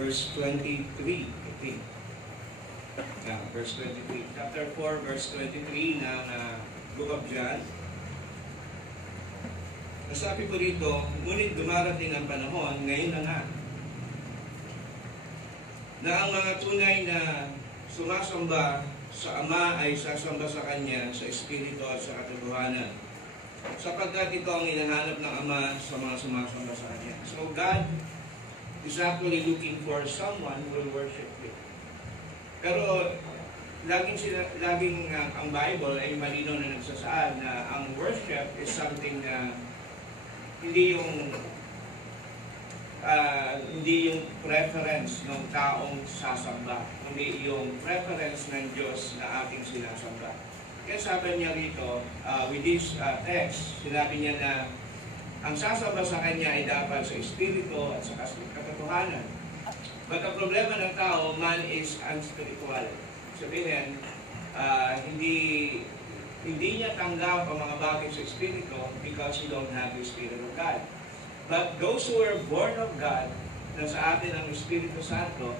verse 23, I think. Yeah, verse 23. Chapter 4, verse 23 ng Book of John. Nasabi ko rito, ngunit dumarating ang panahon, ngayon na nga, na ang mga tunay na sumasamba sa Ama ay sasamba sa Kanya sa Espiritu at sa katotohanan. Sapagkat ito ang hinahanap ng Ama sa mga sumasamba sa Kanya. So God is actually looking for someone who will worship Him. Pero laging ang Bible ay malinaw na nagsasaad na ang worship is something na hindi yung preference ng taong sasamba, kundi yung preference ng Diyos na ating sinasamba. Kaya sabi niya rito, with this text, sinabi niya na ang sasamba sa Kanya ay dapat sa Espiritu at sa katotohanan. But ang problema ng tao, man is unspiritual. Sabihin, hindi niya tanggap ang mga bagay sa Espiritu because he don't have the Spirit of God. But those who are born of God, na sa atin ang Espiritu Santo,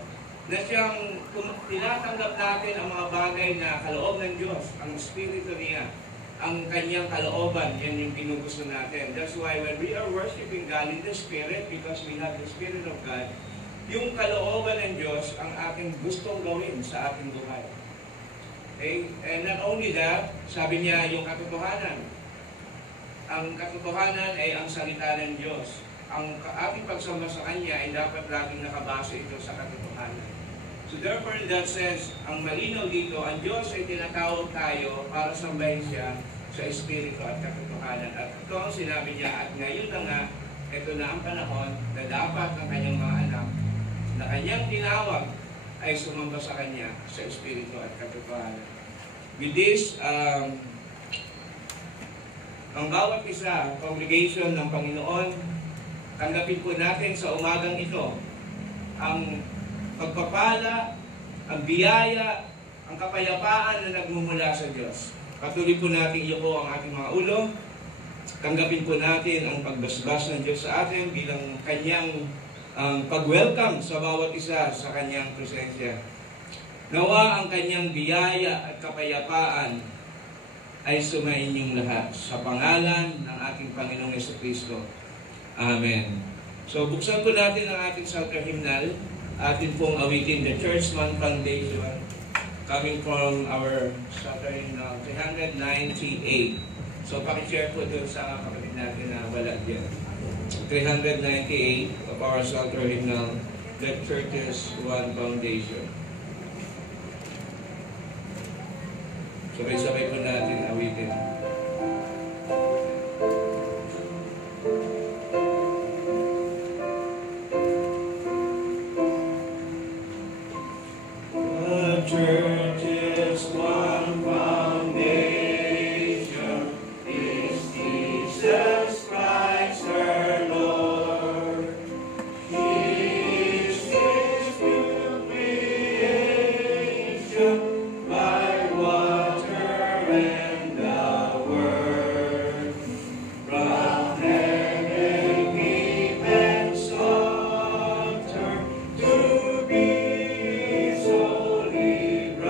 na siyang tinatanggap natin ang mga bagay na kaloob ng Diyos, ang Espiritu niya, ang Kanyang kalooban, yan yung ginugusto natin. That's why when we are worshiping God in the Spirit, because we have the Spirit of God, yung kalooban ng Diyos ang ating gustong gawin sa ating buhay. Okay? And not only that, sabi niya yung katotohanan. Ang katotohanan ay ang salita ng Diyos. Ang ating pagsamba sa Kanya ay dapat laging nakabase ito sa katotohanan. So therefore, in that sense, ang malinaw dito, ang Diyos ay tinatawag tayo para sambahin siya sa Espiritu at katotohanan. At ito ang sinabi niya, at ngayon na nga, ito na ang panahon na dapat ng Kanyang mga anak na Kanyang tinawag ay sumamba sa Kanya sa Espiritu at katotohanan. With this, ang bawat isa, congregation ng Panginoon, tanggapin po natin sa umagang ito ang pagpapala, ang biyaya, ang kapayapaan na nagmumula sa Diyos. Patuloy po natin iyuko ang ating mga ulo. Tanggapin po natin ang pagbasbas ng Diyos sa atin bilang Kanyang pag-welcome sa bawat isa sa Kanyang presensya. Nawa ang Kanyang biyaya at kapayapaan ay sumainyong lahat sa pangalan ng ating Panginoong Jesucristo. Amen. So buksan po natin ang ating Psalter hymnal. Atin pong awitin the Churchman Foundation coming from our Psalter hymnal 398. So pakishare po doon sa kapatid natin na wala dyan. 398 of our Psalter hymnal, the Church's One Foundation. Sabay-sabay po natin awitin. The church is one foundation, is Jesus Christ our Lord. He is His new creation, by water and the word. From heaven given slaughter to be His holy bride.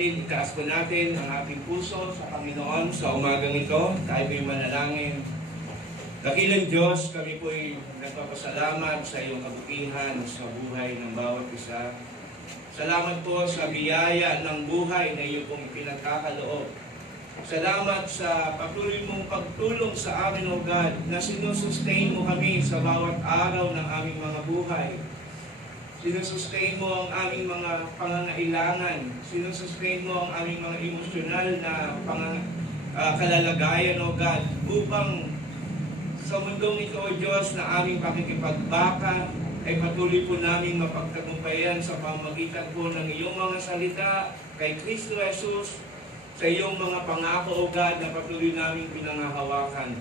kapatid, itaas po natin ang ating puso sa Panginoon sa umagang ito. Tayo po'y manalangin. Dakilang Diyos, kami po'y nagpapasalamat sa iyong kabutihan sa buhay ng bawat isa. Salamat po sa biyaya ng buhay na iyo pong pinagkakaloob. Salamat sa patuloy mong pagtulong sa amin, O God, na sinusustain mo kami sa bawat araw ng aming mga buhay. Sinusustain mo ang aming mga pangangailangan. Sinusustain mo ang aming mga emosyonal na kalalagayan, O God, upang sa mundong ito, O Diyos, na aming pakikipagbaka, ay patuloy po namin mapagtagumpayan sa pamamagitan po ng iyong mga salita kay Kristo Jesus, sa iyong mga pangako, O God, na patuloy namin pinangahawakan.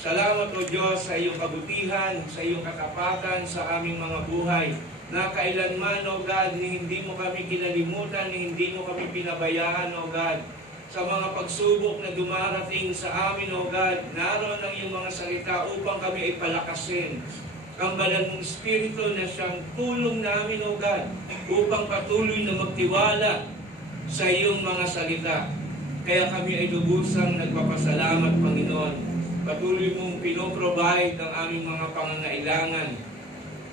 Salamat, O Diyos, sa iyong kabutihan, sa iyong katapatan sa aming mga buhay, na kailanman, O God, ni hindi mo kami kinalimutan, ni hindi mo kami pinabayaan, O God. Sa mga pagsubok na dumarating sa amin, O God, naroon ang iyong mga salita upang kami ay palakasin. Ang banal mong Espiritu na siyang tulong namin, O God, upang patuloy na magtiwala sa iyong mga salita. Kaya kami ay lubusang nagpapasalamat, Panginoon. Patuloy mong pinoprovide ang aming mga pangangailangan.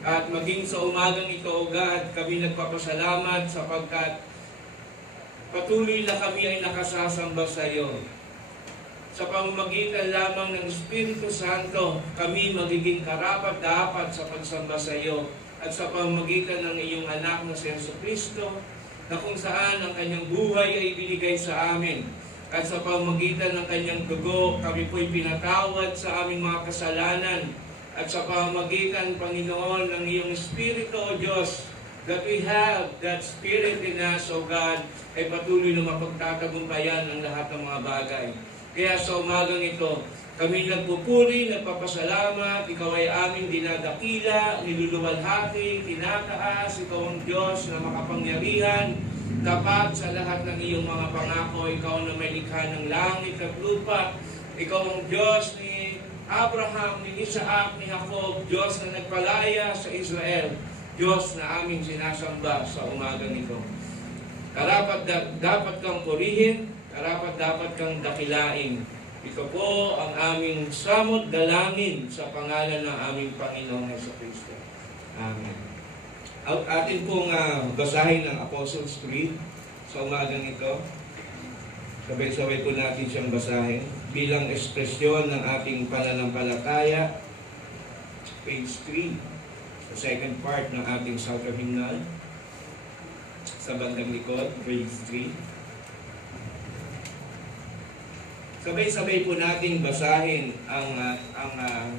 At maging sa umagang ito, O God, kami nagpapasalamat sapagkat patuloy na kami ay nakasasamba sa iyo. Sa pamamagitan lamang ng Espiritu Santo, kami magiging karapat-dapat sa pagsamba sa iyo. At sa pamamagitan ng iyong anak na si Jesucristo, na kung saan ang kanyang buhay ay binigay sa amin. At sa pamamagitan ng kanyang dugo, kami po'y pinatawad sa aming mga kasalanan. At sa pamamagitan, Panginoon, ng iyong Espiritu, O Diyos, that we have that Spirit in us, O God, ay patuloy na mapagtatagumpayan ang lahat ng mga bagay. Kaya sa umagang ito, kami nagpupuri, nagpapasalamat, ikaw ay aming dinadakila, niluluwalhati, tinataas, ikaw ang Diyos na makapangyarihan, tapat sa lahat ng iyong mga pangako, ikaw na may likha ng langit at lupa, ikaw ang Diyos ni Abraham, ni Isaac, ni Jacob, Diyos na nagpalaya sa Israel, Diyos na aming sinasamba sa umagang ito. Dapat kang purihin, dapat kang dakilain. Ito po ang aming samot dalangin sa pangalan ng aming Panginoong Jesucristo. Amen. Atin pong basahin ang Apostles' Creed sa umagang ito. Sabay-sabay po natin siyang basahin bilang ekspresyon ng ating pananampalataya. Page 3, sa second part ng ating Psalter Hymnal. Sa bandang likod, page 3. Sabay-sabay po nating basahin ang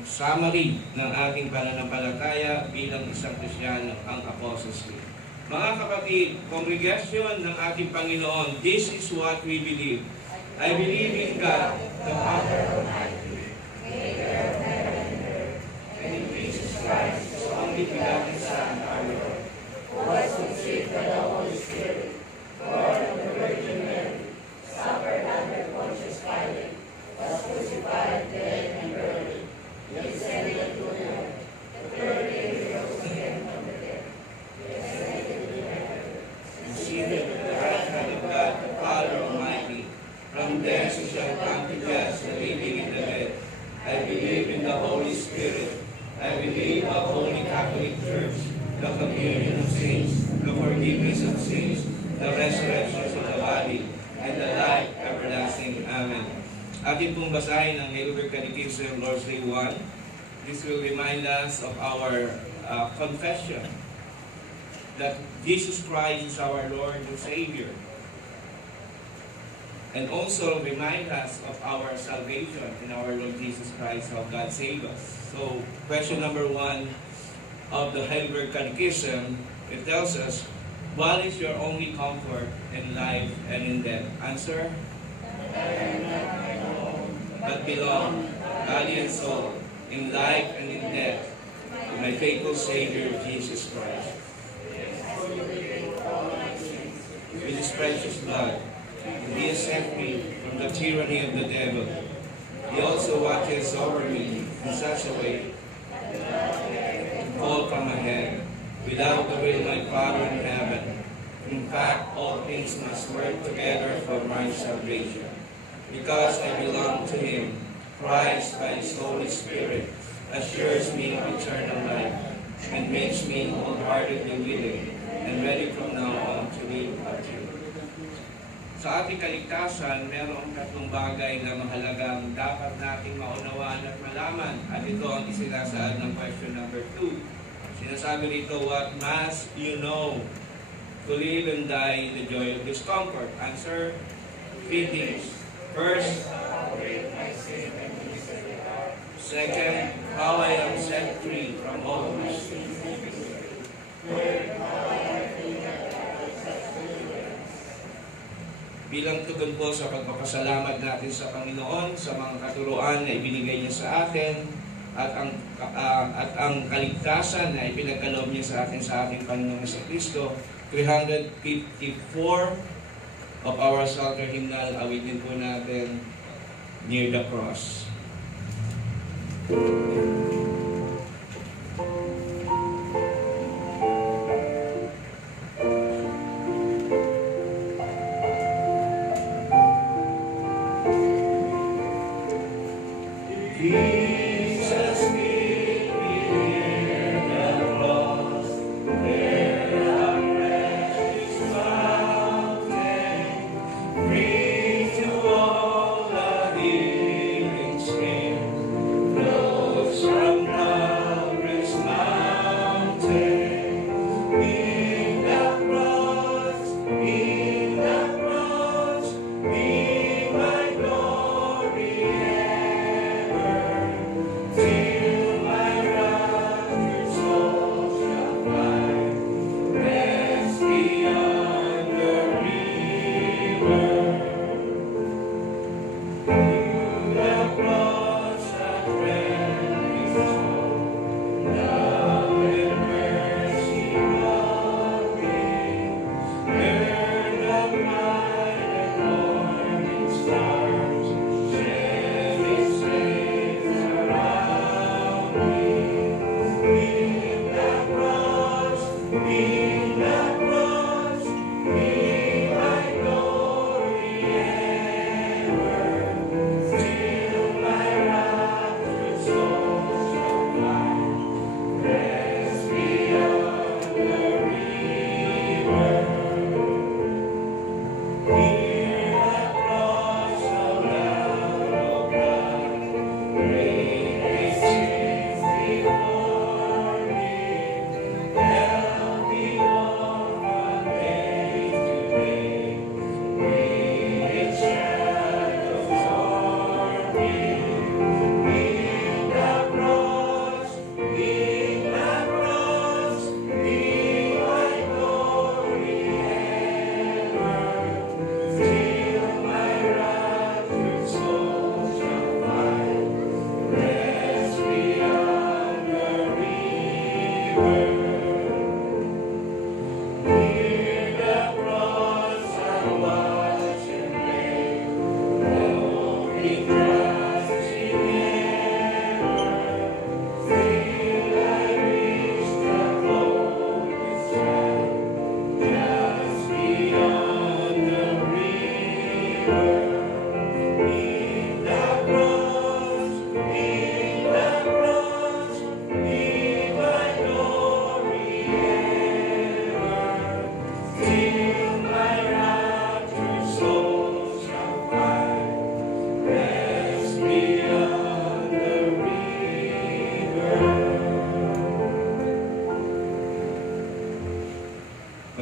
summary ng ating pananampalataya bilang isang Kristiyano, ang Apostles' Creed. Mga kapatid, kongregasyon ng ating Panginoon, this is what we believe. I believe in God, the Father Almighty, maker of heaven and earth, and in Jesus Christ, the only begotten Son, our Lord, who was conceived by the Holy Spirit, born of the Virgin Mary, suffered under Pontius Pilate, was crucified, dead, and buried. He descended into hell. The third day he rose again from the dead. He ascended into heaven, and seated at the right hand of God, the Father Almighty. From thence he shall come to judge the living and the dead. I believe in the Holy Spirit. I believe the Holy Catholic Church, the communion of saints, the forgiveness of sins, the resurrection of the body, and the life everlasting. Amen. Atin pong basahin ang Heidelberg Catechism, Lord's Day 1. This will remind us of our confession that Jesus Christ is our Lord and Savior. And also remind us of our salvation in our Lord Jesus Christ, how God saved us. So, question number 1 of the Heidelberg Catechism, it tells us, what is your only comfort in life and in death? Answer? But belong, body and soul, in life and in death, to my faithful Savior, Jesus Christ. With His precious blood, He has set me from the tyranny of the devil. He also watches over me in such a way to fall from my head without the will of my Father in heaven. In fact, all things must work together for my salvation. Because I belong to Him, Christ, by His Holy Spirit, assures me of eternal life and makes me wholeheartedly willing and ready from now on to live at you. Sa ating kaligtasan, mayroong tatlong bagay na mahalagang dapat nating maunawaan at malaman. At ito ang isinasaad ng question number 2. Sinasabi rito, what must you know to live and die in the joy of this comfort? Answer, 3 things. First, second, how I am set free from all my sins. Bilang tugon po sa pagpapasalamat natin sa Panginoon sa mga katuruan na ibinigay niya sa atin at ang kaligtasan na ipinagkaloob niya sa atin sa ating Panginoon sa Kristo, 354 of our Psalter hymnal, awitin po natin, Near the Cross.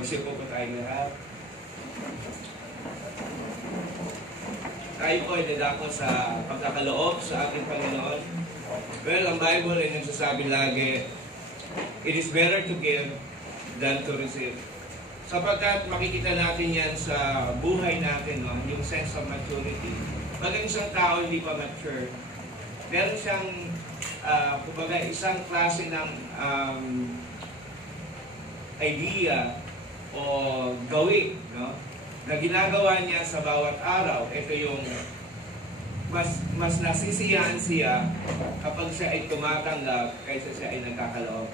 Magsipo po tayo lahat. Tayo po ay dadako sa pagkakaloob sa ating Panginoon. Well, ang Bible ay nagsasabi lagi, it is better to give than to receive. Sapagkat makikita natin yan sa buhay natin, no? Yung sense of maturity. Pag ang isang tao hindi pa mature, meron siyang, kumbaga, isang klase ng idea o gawin, no? Na ginagawa niya sa bawat araw. Ito yung mas nasisiyahan siya kapag siya ay tumatanggap kaysa siya ay nagkakaloob.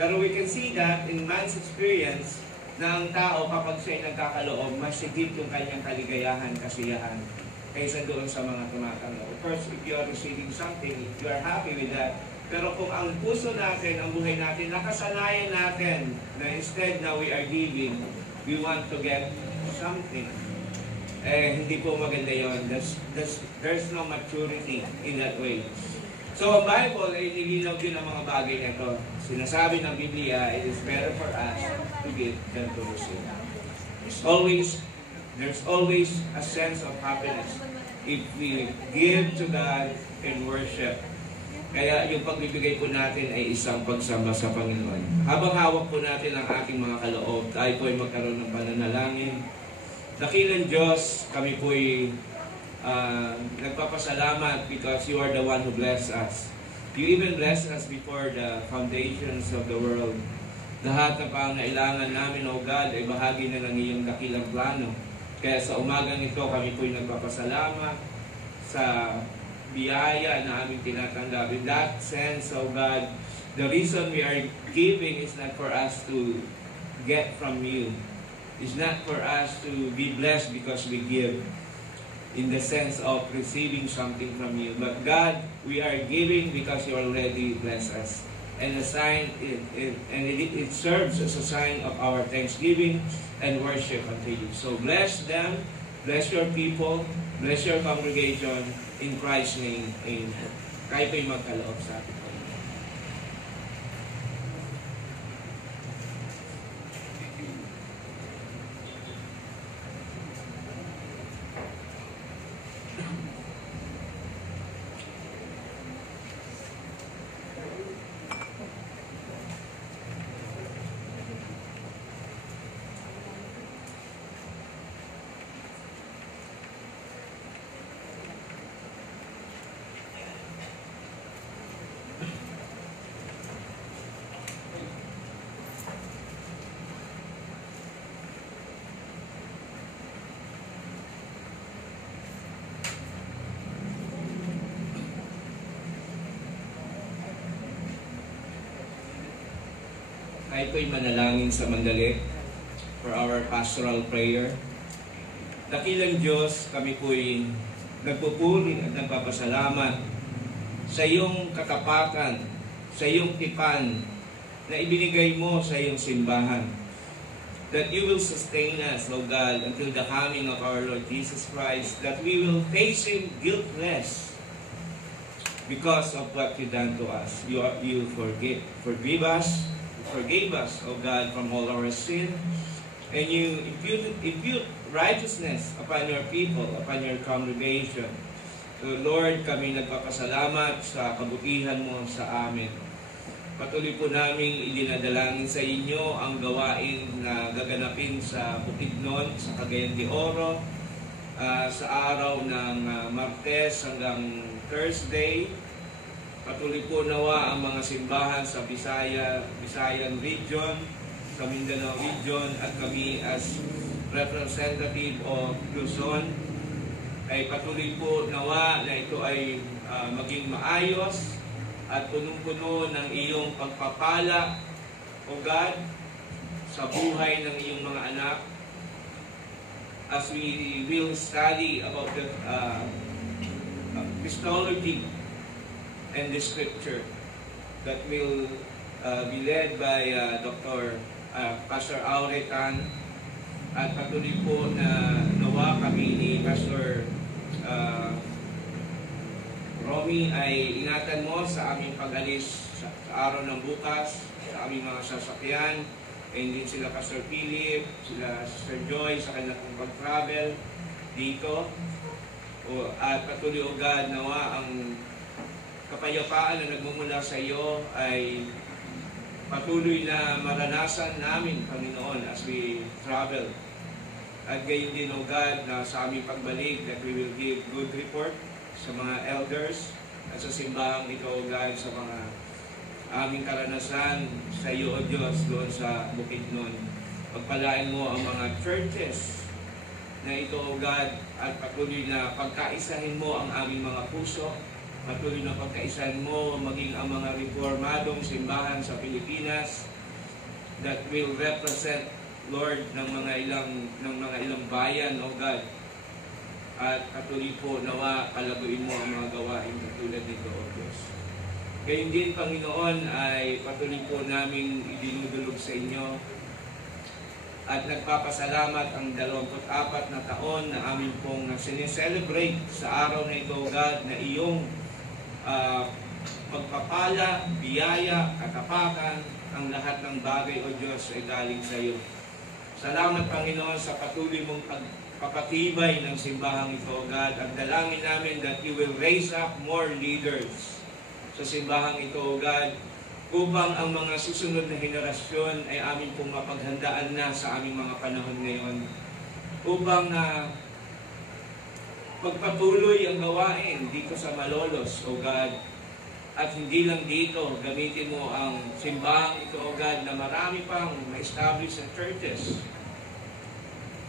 Pero we can see that in man's experience, na ang tao kapag siya'y nagkakaloob, mas sigit yung kanyang kaligayahan, kasiyahan, kaysa doon sa mga tumatanggap. Of course, if you are receiving something, if you are happy with that, pero kung ang puso natin, ang buhay natin, nakasanayan natin na instead na we are giving, we want to get something. Hindi po maganda yun. There's no maturity in that way. So, ang Bible ay nilinaw din ang mga bagay na ito. Sinasabi ng Biblia, it is better for us to give than to receive. There's always a sense of happiness if we give to God in worship. Kaya yung pagbibigay po natin ay isang pagsamba sa Panginoon. Habang hawak po natin ang ating mga kaloob, tayo po ay magkaroon ng pananalangin. Dakilang Diyos, kami po ay nagpapasalamat because you are the one who blessed us. You even blessed us before the foundations of the world. Lahat na pangailangan namin, O God, ay bahagi na ng iyong dakilang plano. Kaya sa umagang ito, kami po ay nagpapasalamat sa biyaya na aming tinatanggap. In that sense, O God, the reason we are giving is not for us to get from you. It's not for us to be blessed because we give in the sense of receiving something from you. But God, we are giving because you already blessed us. And it serves as a sign of our thanksgiving and worship unto you. So bless them, bless your people, bless your congregation, in Christ's name, amen. Kayo po'y magkaloob sa atin. Tayo po'y manalangin sa mandali for our pastoral prayer. Dakilang Diyos, kami po'y nagpupuri at nagpapasalamat sa iyong katapakan, sa iyong tipan na ibinigay mo sa iyong simbahan. That you will sustain us, O God, until the coming of our Lord Jesus Christ, that we will face Him guiltless because of what you done to us. You forgave us, O God, from all our sin, and you impute righteousness upon your people, upon your congregation. So Lord, kami nagpapasalamat sa kabutihan mo sa amin. Patuloy po naming idinadalangin sa inyo ang gawain na gaganapin sa Bukidnon, sa Cagayan de Oro, sa araw ng Martes hanggang Thursday. Patuloy po nawa ang mga simbahan sa Visayan Region, sa Mindanao Region, at kami as representative of Luzon ay patuloy po nawa na ito ay maging maayos at punong-puno ng iyong pagpapala, O God, sa buhay ng iyong mga anak. As we will study about the Christology and the scripture that will be led by Dr. Pastor Auretan, at patuloy po na nawa kami ni Pastor Romy ay ingatan mo sa aming pag-alis sa araw ng bukas, sa aming mga sasakyan, and din sila Pastor Philip, sila Sister Joy sa kanilang pag-travel dito. At patuloy, O God, nawa ang kapayapaan na nagmumula sa iyo ay patuloy na maranasan namin, Panginoon, as we travel. At gayon din, O God, na sa aming pagbalik, that we will give good report sa mga elders at sa simbahang ito, O God, sa mga aming karanasan sa iyo, O Diyos, doon sa Bukidnon. Pagpalain mo ang mga churches na ito, O God, at patuloy na pagkaisahin mo ang aming mga puso, patuloy na pagkaisahin mo maging ang mga reformadong simbahan sa Pilipinas that will represent Lord, ng mga ilang bayan, O God. At patuloy po nawa palaguin mo ang mga gawain katulad nito, O Diyos. Gayun din, Panginoon, ay patuloy po namin idinudulog sa inyo at nagpapasalamat ang 24 na taon na amin pong sineselebrate sa araw na ito, God, na iyong pagpapala, biyaya, katapakan, ang lahat ng bagay, O Diyos, ay galing sa iyo. Salamat, Panginoon, sa patuloy mong pagpapatibay ng simbahang ito, God. At dalangin namin that you will raise up more leaders sa simbahang ito, God, upang ang mga susunod na henerasyon ay amin pong mapaghandaan na sa aming mga panahon ngayon. Upang magpatuloy ang gawain dito sa Malolos, O God. At hindi lang dito, gamitin mo ang simbahang ito, O God, na marami pang ma-establish na churches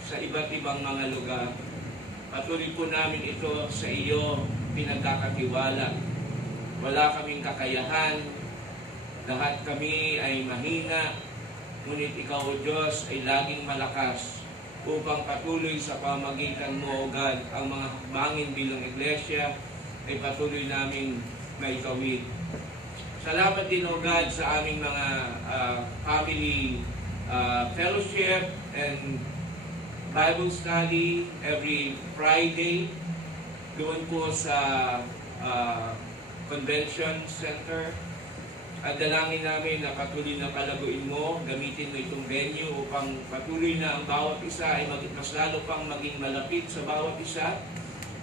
sa iba't ibang mga lugar. Patuloy po namin ito sa iyo pinagkakatiwala. Wala kaming kakayahan, lahat kami ay mahina, ngunit ikaw, O Diyos, ay laging malakas upang patuloy sa pamagitan mo, O God, ang mga hakbangin bilang iglesia ay patuloy namin maitawid. Salamat din, O God, sa aming mga family fellowship and Bible study every Friday doon po sa Convention Center. At dalangin namin na patuloy na palaguin mo, gamitin mo itong venue upang patuloy na ang bawat isa ay mas lalo pang maging malapit sa bawat isa.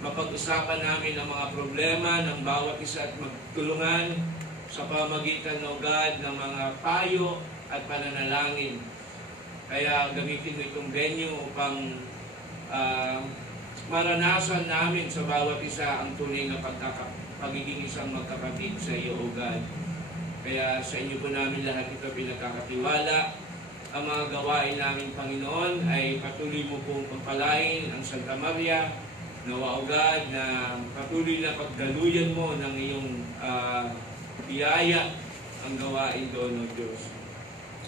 Mapag-usapan namin ang mga problema ng bawat isa at magtulungan sa pamagitan, O God, ng mga payo at pananalangin. Kaya gamitin mo itong venue upang maranasan namin sa bawat isa ang tunay na pagiging isang magkapatid sa iyo, O God. Kaya sa inyo po namin lahat ito pinagkakatiwala. Ang mga gawain namin, Panginoon, ay patuloy mo pong pagpalain ang Santa Maria. Nawa, O God, na patuloy na pagdaluyan mo ng iyong biyaya ang gawain doon, O Diyos.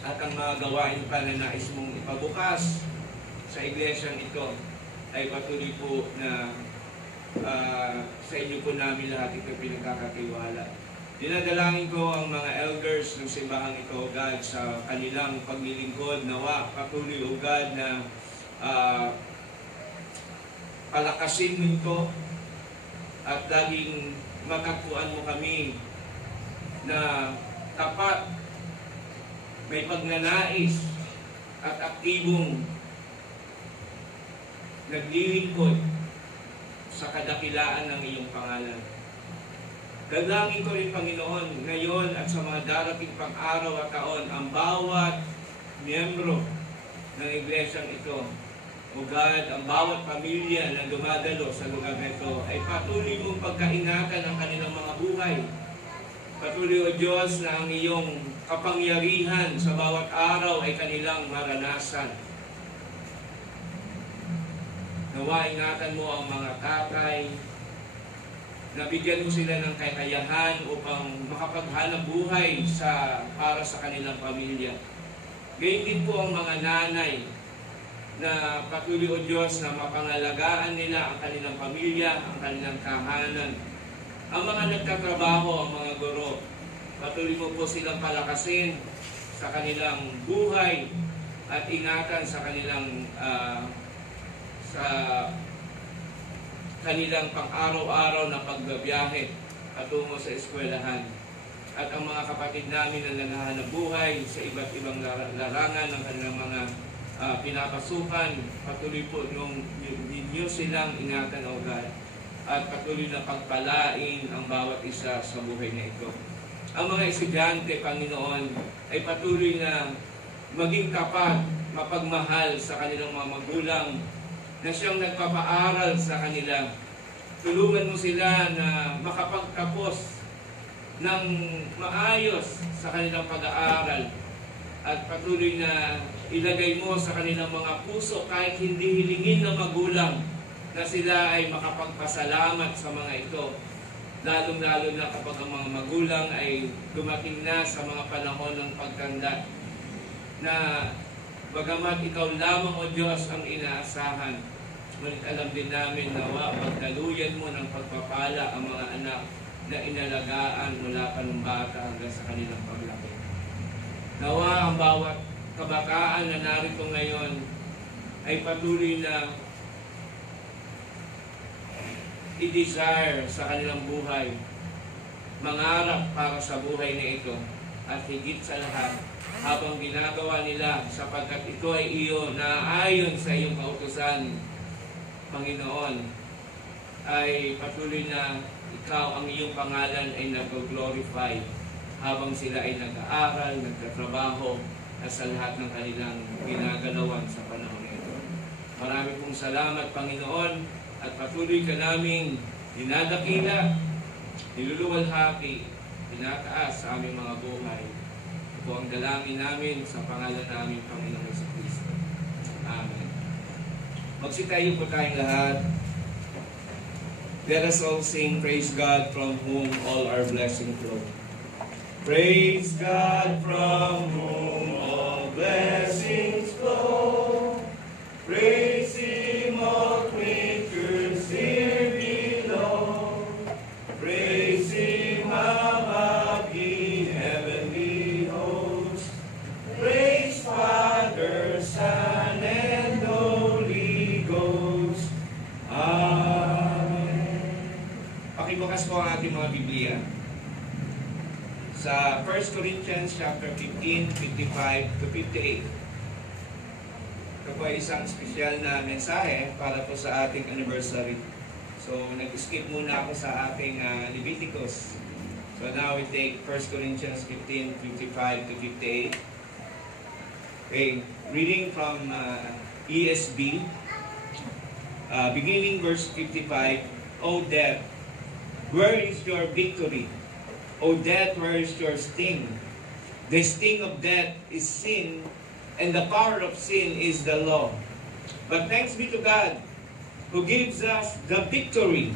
At ang mga gawain pa na nais mong ipabukas sa iglesyang ito ay patuloy po na sa inyo po namin lahat ito pinagkakatiwala. Dinadalangin ko ang mga elders ng simbahan ito, O God, sa kanilang paglilingkod. Nawa, patuloy, O God, na palakasin mo ito at laging matagpuan mo kami na tapat, may pagnanais at aktibong naglilingkod sa kadakilaan ng iyong pangalan. Dalangin ko rin, Panginoon, ngayon at sa mga darating pang araw at taon, ang bawat miyembro ng iglesyang ito, O God, ang bawat pamilya na dumadalo sa lugar na ito ay patuloy mong pagkaingatan ang kanilang mga buhay. Patuloy, O Diyos, na ang iyong kapangyarihan sa bawat araw ay kanilang maranasan. Nawa, ingatan mo ang mga tatay, nabigyan mo sila ng kakayahan upang makapaghanap buhay para sa kanilang pamilya. Gayun din po ang mga nanay na patuloy, O Diyos, na mapangalagaan nila ang kanilang pamilya, ang kanilang tahanan. Ang mga nagtatrabaho, ang mga guro, patuloy mo po silang palakasin sa kanilang buhay at ingatan sa kanilang pang-araw-araw na pagbabiyahe patungo sa eskwelahan. At ang mga kapatid namin na naghahanap buhay sa iba't ibang larangan ng kanilang mga pinapasukan, patuloy po ninyo silang ingatan, O God, at patuloy na pagpalain ang bawat isa sa buhay na ito. Ang mga estudyante, Panginoon, ay patuloy na maging tapat, mapagmahal sa kanilang mga magulang na siyang nagpapaaral sa kanila. Tulungan mo sila na makapagtapos ng maayos sa kanilang pag-aaral at patuloy na ilagay mo sa kanilang mga puso kahit hindi hilingin ng magulang na sila ay makapagpasalamat sa mga ito. Lalong-lalo na kapag ang mga magulang ay dumating na sa mga panahon ng pagtanda na Bagamat ikaw lamang, O Diyos, ang inaasahan, ngunit alam din namin nawa pagdaluyan mo ng pagpapala ang mga anak na inalagaan mula pa ng bata hanggang sa kanilang paglaki. Nawa ang bawat kabataan na narito ngayon ay patuloy na i-desire sa kanilang buhay, mangarap para sa buhay na ito, at higit sa lahat, habang ginagawa nila sapagkat ito ay iyo na ayon sa iyong kautusan, Panginoon, ay patuloy na ikaw ang iyong pangalan ay nag-glorify habang sila ay nag-aaral, nagtatrabaho, at sa lahat ng kanilang ginagalawan sa panahon na ito. Marami pong salamat, Panginoon, at patuloy ka naming dinadakila, niluluwalhati, tinataas sa aming mga buhay. Ito ang dalangin namin sa pangalan namin, Panginoon Jesucristo. Amen. Magsitayo po tayong lahat. Let us all sing Praise God from whom all our blessings flow. Praise God from whom all blessings flow. Praise Him, all creatures here below. Praise Him above, ye heavenly hosts. Praise Father, Son, and Holy Ghost. Amen. Pakibukas po ang ating mga Biblia sa 1 Corinthians chapter 15, 55 to 58. Ito po ay isang espesyal na mensahe para po sa ating anniversary. So, nag-skip muna ako sa ating Leviticus. So, now we take 1 Corinthians 15, 55 to 58. Okay, reading from ESV, beginning verse 55, O death, where is your victory? O death, where is your sting? The sting of death is sin, and the power of sin is the law. But thanks be to God, who gives us the victory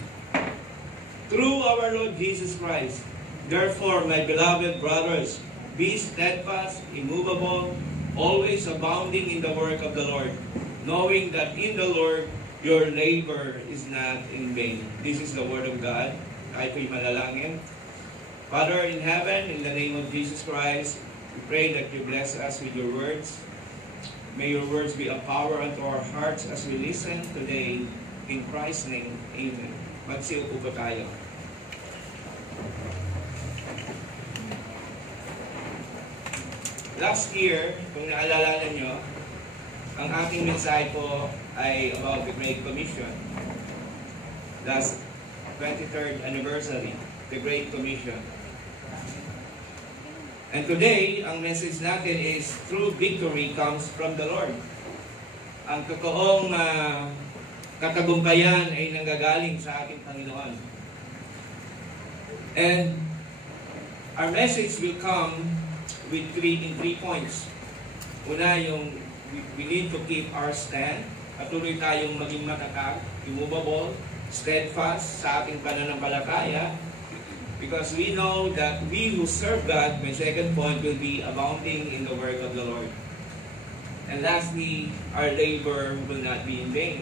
through our Lord Jesus Christ. Therefore, my beloved brothers, be steadfast, immovable, always abounding in the work of the Lord, knowing that in the Lord your labor is not in vain. This is the word of God. Tayo po'y manalangin. Father in heaven, in the name of Jesus Christ, we pray that you bless us with your words. May your words be a power unto our hearts as we listen today. In Christ's name, amen. Magsiupo po tayo. Last year, kung naalala nyo, ang aking mensahe po ay about the Great Commission. Last 23rd anniversary, the Great Commission. And today, ang message natin is, true victory comes from the Lord. Ang totoong katagumpayan ay nanggagaling sa ating Panginoon. And our message will come with three points. Una, yung we need to keep our stand. Patuloy tayong maging matatag, immovable, steadfast sa ating pananampalataya. Because we know that we who serve God, my second point, will be abounding in the work of the Lord. And lastly, our labor will not be in vain.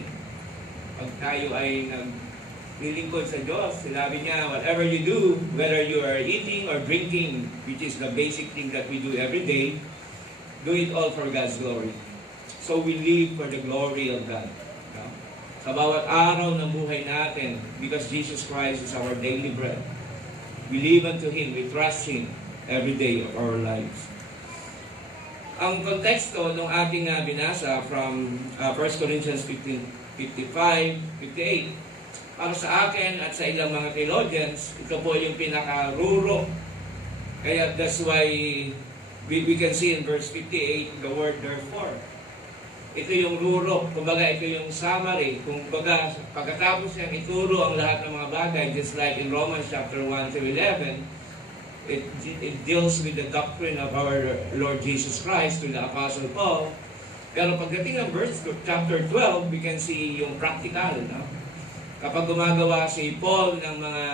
Pag tayo ay naglilingkod sa Diyos, sinabi niya, whatever you do, whether you are eating or drinking, which is the basic thing that we do every day, do it all for God's glory. So we live for the glory of God. Sa bawat araw ng buhay natin, because Jesus Christ is our daily bread, we live unto Him, we trust Him every day of our lives. Ang konteksto ng ating binasa from 1 Corinthians 15, 55, 58, para sa akin at sa ilang mga theologians, ito po yung pinaka-ruro. Kaya that's why we can see in verse 58 the word therefore. Ito yung ruro, kumbaga ito yung summary, kumbaga pagkatapos niyang ituro ang lahat ng mga bagay, just like in Romans chapter 1 to 11, it deals with the doctrine of our Lord Jesus Christ to the Apostle Paul. Pero pagdating ng verse chapter 12, we can see yung practical. No? Kapag gumagawa si Paul ng mga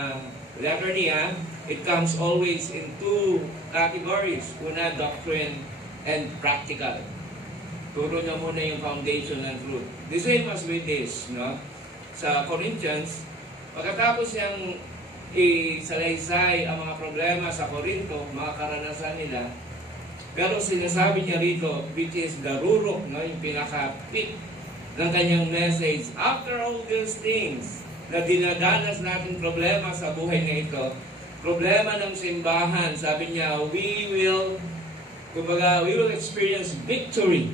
letter niya, it comes always in two categories. Una, doctrine and practical. Turo niya muna yung foundation ng truth. The same as with this, no? Sa Corinthians, pagkatapos niyang isalaysay ang mga problema sa Corinto, mga karanasan nila, pero sinasabi niya rito, which is the rurok, no? Yung pinaka-peak ng kanyang message. After all these things na dinadanas natin problema sa buhay na ito, problema ng simbahan, sabi niya, we will experience victory.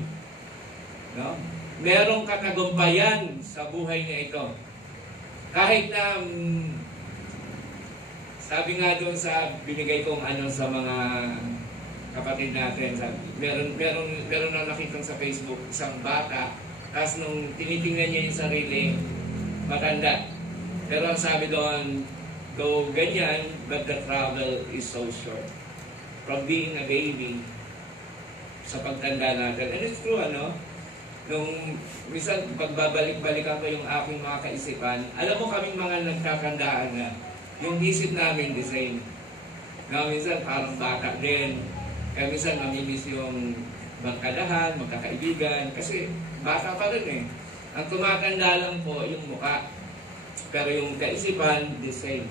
No? Merong katagumpayan sa buhay na ito. Kahit na, sabi nga doon sa binigay kong sa mga kapatid natin, meron na nakitang sa Facebook, isang bata, tapos nung tinitingnan niya yung sarili, matanda. Pero ang sabi doon, though ganyan, but the travel is so short. From being a baby, sa pagtanda natin. And it's true, nung minsan pagbabalik-balikan ko yung aking mga kaisipan, alam mo kaming mga nagkakandaan na, yung isip namin the same. Na minsan parang bata din. Kaya minsan mamimiss yung magkadahan, magkakaibigan, kasi bata pa rin eh. Ang tumatanda lang po yung mukha. Pero yung kaisipan, the same.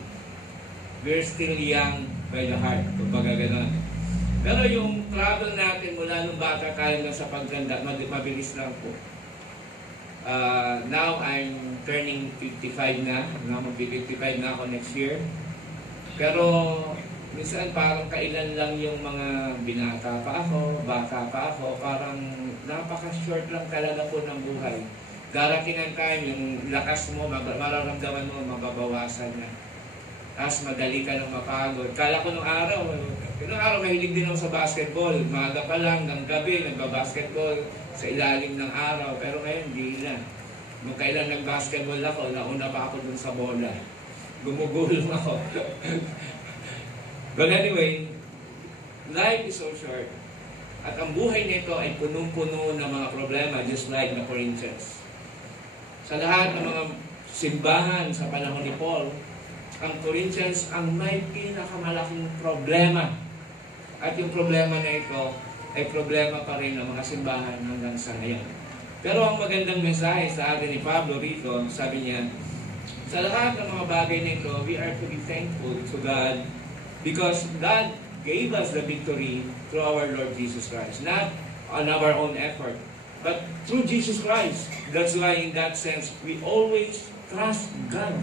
We're still young by the heart. Kumbaga gano'n. Pero yung travel natin mula nung bata kaya na sa pagtanda, mabilis lang po. Now I'm turning 55 na. Mag-55 na ako next year. Pero minsan parang kailan lang yung mga binata pa ako, bata pa ako, parang napaka-short lang talaga po ng buhay. Darating ang time, yung lakas mo, mararamdaman mo, mababawasan na. Tapos madali ka nang mapagod. Kala ko nung araw mahilig din ako sa basketball. Maaga pa lang, ng gabi, nagbabasketball sa ilalim ng araw. Pero ngayon, hindi na. Nung kailan nag-basketball ako, nauna pa ako dun sa bola. Gumugulong ako. But anyway, life is so short. At ang buhay nito ay punong-puno ng mga problema, just like the Corinthians. Sa lahat ng mga simbahan sa panahon ni Paul, ang Corinthians ang may pinakamalaking problema. At yung problema na ito ay problema pa rin ng mga simbahan hanggang sa ngayon. Pero ang magandang mensahe sa atin ni Pablo rito, sabi niya, sa lahat ng mga bagay na ito, we are to be thankful to God because God gave us the victory through our Lord Jesus Christ. Not on our own effort, but through Jesus Christ. That's why in that sense, we always trust God.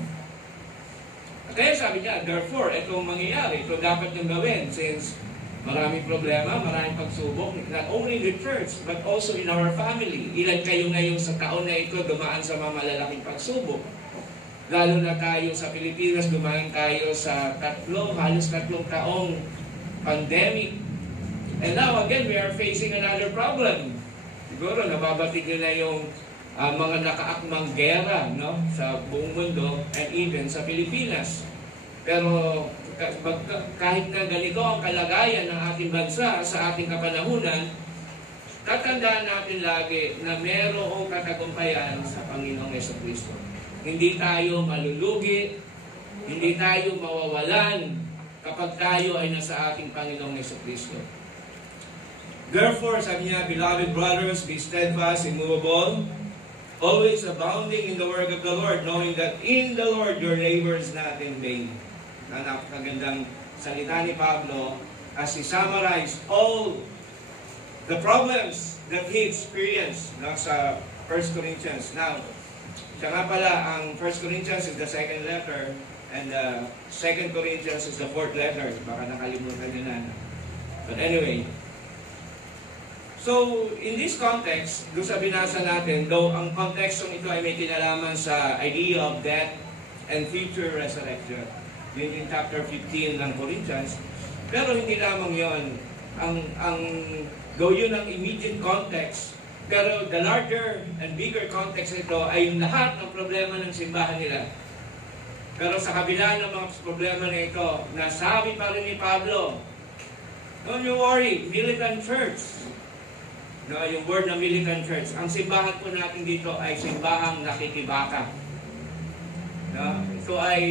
Kaya sabi niya, therefore, itong mangyayari, ito dapat niyong gawin since maraming problema, maraming pagsubok, not only in the church, but also in our family. Ilan kayo ngayon sa taon na ito dumaan sa mga malalaking pagsubok? Lalo na tayo sa Pilipinas, dumaan tayo sa halos 3 taong pandemic. And now again, we are facing another problem. Siguro, nababatid nyo na yung mga nakaakmang gera, no? Sa buong mundo and even sa Pilipinas. Pero kahit na ganito ang kalagayan ng ating bansa sa ating kapanahunan, tatandaan natin lagi na mayroong katagumpayan sa Panginoong Jesucristo. Hindi tayo malulugi, hindi tayo mawawalan kapag tayo ay nasa ating Panginoong Jesucristo. Therefore, sabi niya, beloved brothers, be steadfast, immovable, always abounding in the work of the Lord, knowing that in the Lord your labor is not in vain. Napakagandang salita ni Pablo as he summarized all the problems that he experienced sa 1 Corinthians. Now, siya nga pala, ang 1 Corinthians is the second letter and 2 Corinthians is the fourth letter. Baka nakalimutan nyo na. But anyway, so, in this context, doon sa binasa natin, though ang kontekstong ito ay may kinalaman sa idea of death and future resurrection, yun yung chapter 15 ng Corinthians, pero hindi lamang yon yun ang immediate context, pero the larger and bigger context nito ay yung lahat ng problema ng simbahan nila. Pero sa kabila ng mga problema na ito, nasabi pa rin ni Pablo, don't you worry, militant church. No, yung word na militant church. Ang simbahan po natin dito ay simbahang nakikibaka. No? Ito ay,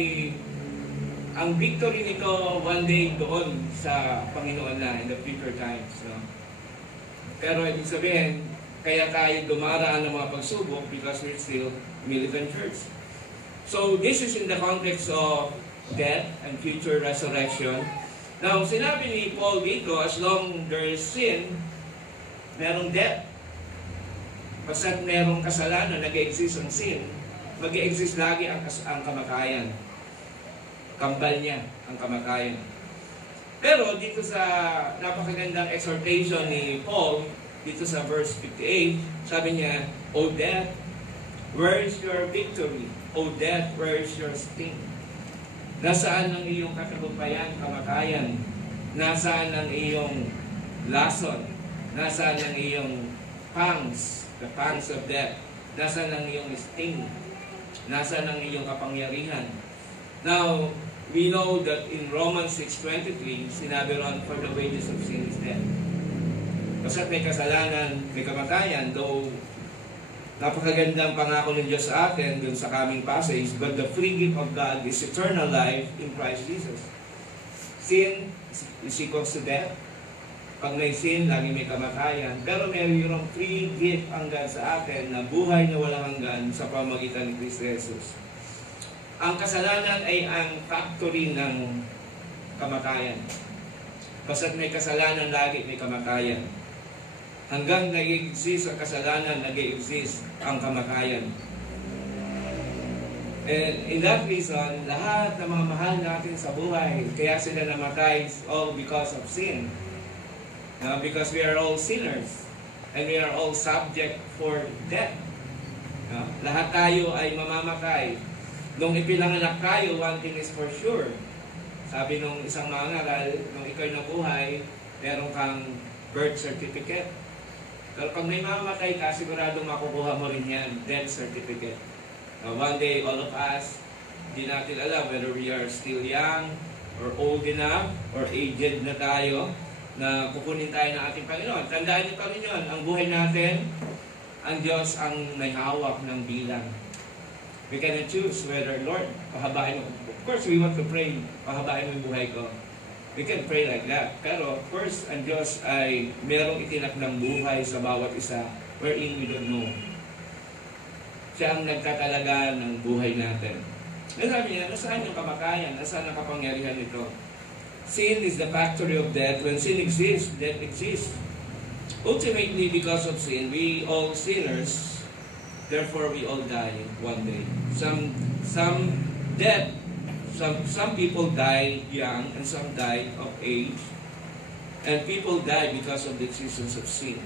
ang victory nito one day doon sa Panginoon na in the future times. No? Pero ibig sabihin, kaya tayo dumaraan ng mga pagsubok because we're still militant church. So this is in the context of death and future resurrection. Now, sinabi ni Paul dito, as long there is sin, merong death. Basta't merong kasalanan, nag-exist ang sin, mag-exist lagi ang kamatayan. Kambal niya ang kamatayan. Pero dito sa napakagandang exhortation ni Paul, dito sa verse 58, sabi niya, O death, where is your victory? O death, where is your sting? Nasaan ang iyong katagumpayan, kamatayan? Nasaan ang iyong lason? Nasaan ang iyong pangs, the pangs of death? Nasaan ang iyong sting? Nasaan ang iyong kapangyarihan? Now, we know that in Romans 6:23, sinabi ron, for the wages of sin is death. Kasi may kasalanan, may kamatayan, though napakagandang pangako ng Diyos sa atin dun sa kaming passage, but the free gift of God is eternal life in Christ Jesus. Sin is equals to death. Pag may sin, lagi may kamatayan. Pero mayroong free gift ang God sa atin na buhay na walang hanggan sa pamamagitan ni Kristo Jesus. Ang kasalanan ay ang factory ng kamatayan. Basta't may kasalanan, lagi may kamatayan. Hanggang nag-exist ang kasalanan, nag-exist ang kamatayan. And in that reason, lahat ng mga mahal natin sa buhay, kaya sila namatay, all because of sin. Because we are all sinners. And we are all subject for death. Lahat tayo ay mamamatay. Nung ipinanganak tayo, one thing is for sure. Sabi nung isang mangaral, nung ikaw'y nabuhay, meron kang birth certificate. Pero pag may mamamatay ka, siguradong makukuha mo rin yan, death certificate. One day, all of us, di natin alam whether we are still young, or old enough, or aged na tayo, na kukunin tayo ng ating Panginoon. Tandaan niyo, Panginoon, ang buhay natin, ang Diyos ang may hawak ng bilang. We cannot choose whether, Lord, pahabain mo. Of course, we want to pray, pahabain mo yung buhay ko. We can pray like that. Pero first, ang Diyos ay merong itinak ng buhay sa bawat isa wherein we don't know. Siya ang nagtatalaga ng buhay natin. Sabi niya, nasaan yung kamatayan? Nasaan ang kapangyarihan nito? Sin is the factory of death. When sin exists, death exists. Ultimately, because of sin, we all sinners, therefore we all die one day. Some people die young and some die of age. And people die because of the existence of sin.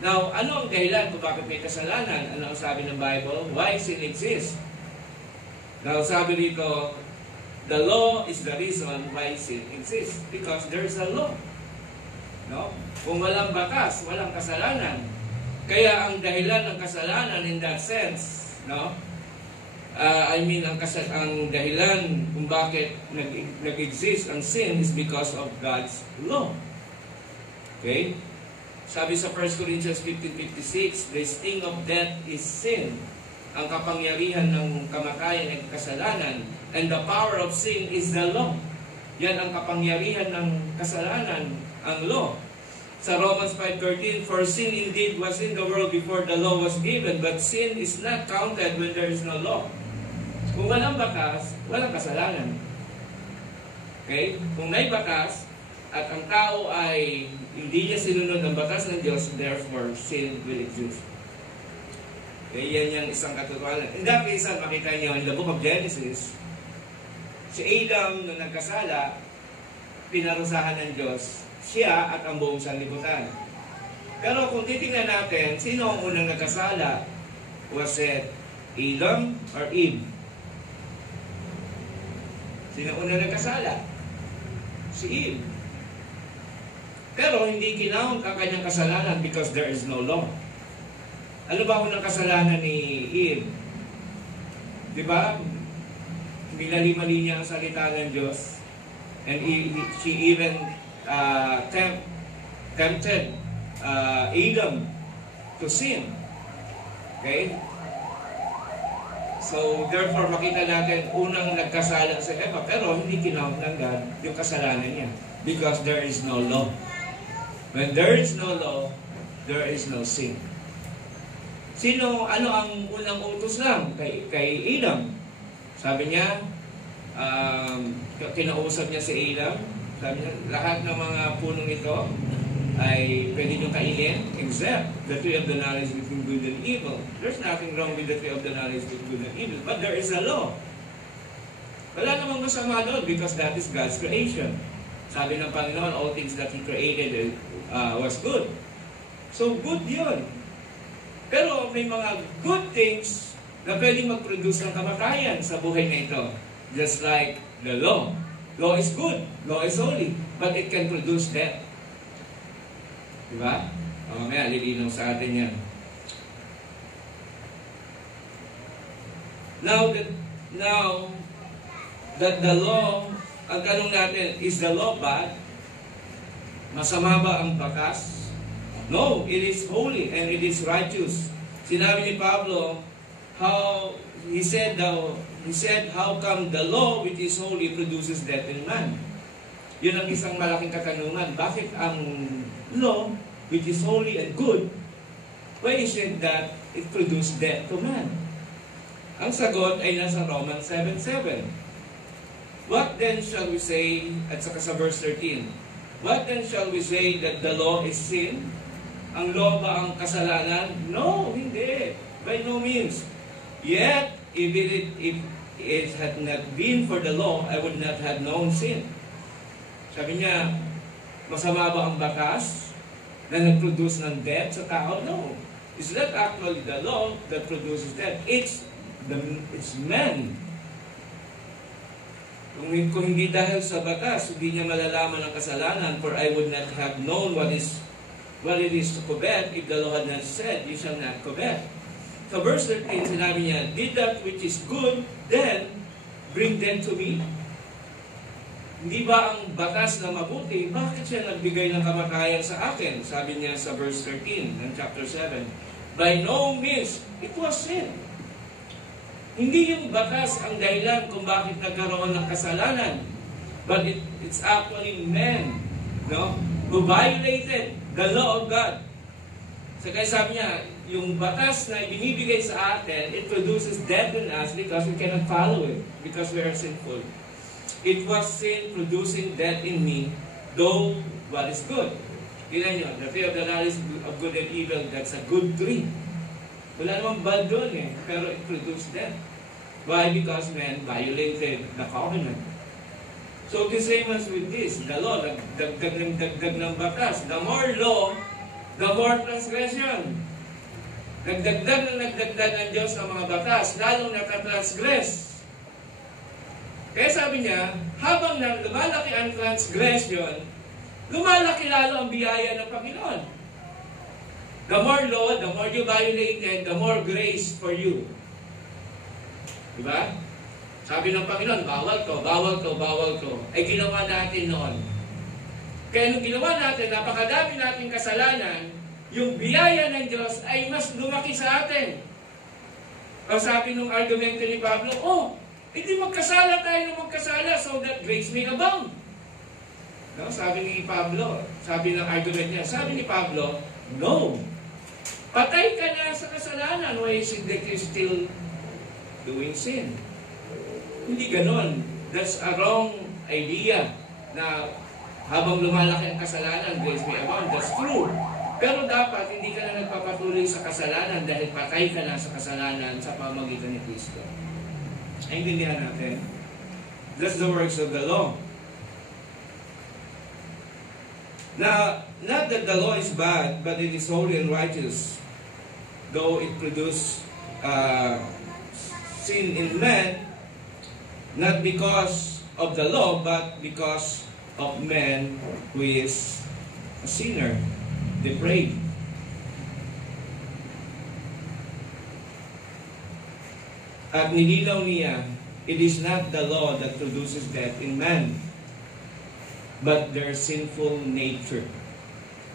Now, ano ang dahilan kung bakit may kasalanan? Ano ang sabi ng Bible? Why sin exists? Now, sabi dito, the law is the reason why sin exists. Because there's a law. No? Kung walang batas, walang kasalanan. Kaya ang dahilan ng kasalanan in that sense, no? Ang dahilan kung bakit nag-exist ang sin is because of God's law. Okay? Sabi sa 1 Corinthians 15:56, the sting of death is sin. Ang kapangyarihan ng kamatayan ay kasalanan. And the power of sin is the law. Yan ang kapangyarihan ng kasalanan, ang law. Sa Romans 5:13, for sin indeed was in the world before the law was given, but sin is not counted when there is no law. Kung walang batas, walang kasalanan. Okay? Kung may batas, at ang tao ay hindi niya sinunod ang batas ng Diyos, therefore, sin will exist. Okay? Yan yung isang katotohanan. In that case, makita niyo in the book of Genesis, si Adam, nung nagkasala, pinarusahan ng Diyos, siya at ang buong sanlibutan. Pero kung titingnan natin, sino ang unang nagkasala? Was it Adam or Eve? Sino unang nagkasala? Si Eve. Pero hindi kinaunt ang kanyang kasalanan because there is no law. Ano ba unang kasalanan ni Eve? Diba? Minali-mali niya ang salita ng Diyos. And she even tempted Adam to sin. Okay? So, therefore, makita natin, unang nagkasala sa Eva, pero hindi kinount ng God yung kasalanan niya. Because there is no law. When there is no law, there is no sin. ano ang unang utos lang kay Adam? Sabi niya, kinausap niya si Adam, sabi niya, lahat ng mga punong ito ay pwede niyong kainin except the tree of the knowledge between good and evil. There's nothing wrong with the tree of the knowledge between good and evil, but there is a law. Wala namang masama doon because that is God's creation. Sabi ng Panginoon, all things that He created was good. So good yun. Pero may mga good things na pwedeng mag-produce ng kamatayan sa buhay na ito. Just like the law. Law is good. Law is holy. But it can produce death. Diba? Mamaya, lilinaw sa atin yan. Now that the law, ang tanong natin, is the law bad? Masama ba ang bakas? No, it is holy and it is righteous. Sinabi ni Pablo, he said, how come the law which is holy produces death in man? Yun ang isang malaking katanungan. Bakit ang law which is holy and good, why is it that it produces death to man? Ang sagot ay nasa Romans 7:7. What then shall we say, at saka sa verse 13, what then shall we say that the law is sin? Ang law ba ang kasalanan? No, hindi. By no means. Yet, if it had not been for the law, I would not have known sin. Sabi niya, masama ba ang bakas na nag-produce ng death sa tao? No. It's not actually the law that produces death. It's man. Kung hindi dahil sa batas, hindi niya malalaman ang kasalanan, for I would not have known what it is to covet if the law had not said, you shall not covet. So verse 13, sinabi niya, did that which is good then bring death to me? Hindi ba ang batas na mabuti, bakit siya nagbigay ng kamatayan sa akin? Sabi niya sa verse 13 ng chapter 7, by no means, it was sin. Hindi yung batas ang dahilan kung bakit nagkaroon ng kasalanan. But it's actually men, no, who violated the law of God. So kaya sabi niya, yung batas na ibinibigay sa atin, it produces death in us because we cannot follow it, because we are sinful. It was sin producing death in me, though what is good. Tingnan nyo, the tree of the knowledge of good and evil, that's a good tree. Wala namang bad doon pero it produced death. Why? Because men violated the covenant. So the same as with this, the law, dagdag ng batas. The more law, the more transgression. Nagdagdag ng Diyos ng mga batas, lalong nakatransgress. Kaya sabi niya, habang lumalaki ang transgression, lumalaki lalo ang biyaya ng Panginoon. The more law, the more you violated, the more grace for you. Diba? Sabi ng Panginoon, bawal to, bawal to, bawal to. Ay ginawa natin noon. Kaya nung ginawa natin, napakadami nating kasalanan, yung biyaya ng Diyos ay mas lumaki sa atin. O sabi nung argumento ni Pablo, hindi magkasala tayo ng magkasala so that grace may abound. No? Sabi ni Pablo, sabi ng argument niya, sabi ni Pablo, no. Patay ka na sa kasalanan. Why is it that you're still doing sin? Hindi ganon. That's a wrong idea na habang lumalaki ang kasalanan, grace may abound. That's true. Pero dapat hindi ka na nagpapatuloy sa kasalanan dahil patay ka na sa kasalanan sa pamamagitan ni Kristo. Ay, intindihan natin. That's the works of the law. Now, not that the law is bad, but it is holy and righteous. Though it produces sin in man, not because of the law, but because of man who is a sinner, depraved. At nilinaw niya, it is not the law that produces death in man, but their sinful nature.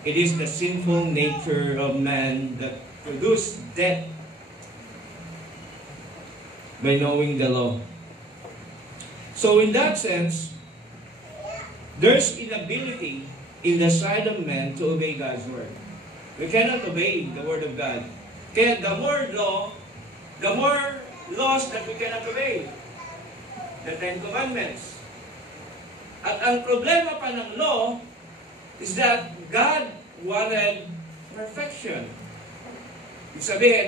It is the sinful nature of man that produces death by knowing the law. So in that sense, there's inability in the side of man to obey God's word. We cannot obey the word of God Kaya the more laws that we cannot obey. The Ten Commandments. At ang problema pa ng law is that God wanted perfection. Ibig sabihin,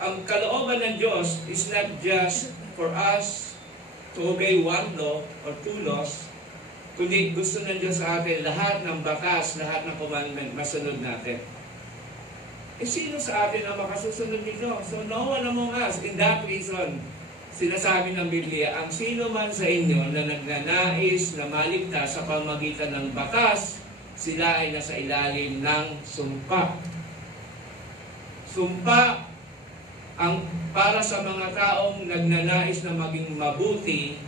ang kalooban ng Diyos is not just for us to obey one law or two laws, kundi gusto ng Diyos sa atin lahat ng batas, lahat ng commandment, masunod natin. Sino sa atin ang makasusunod nito? So no one among us. In that reason, sinasabi ng Biblia, ang sino man sa inyo na nagnanais na maligtas sa pamamagitan ng batas, sila ay nasa ilalim ng sumpa. Sumpa ang para sa mga taong nagnanais na maging mabuti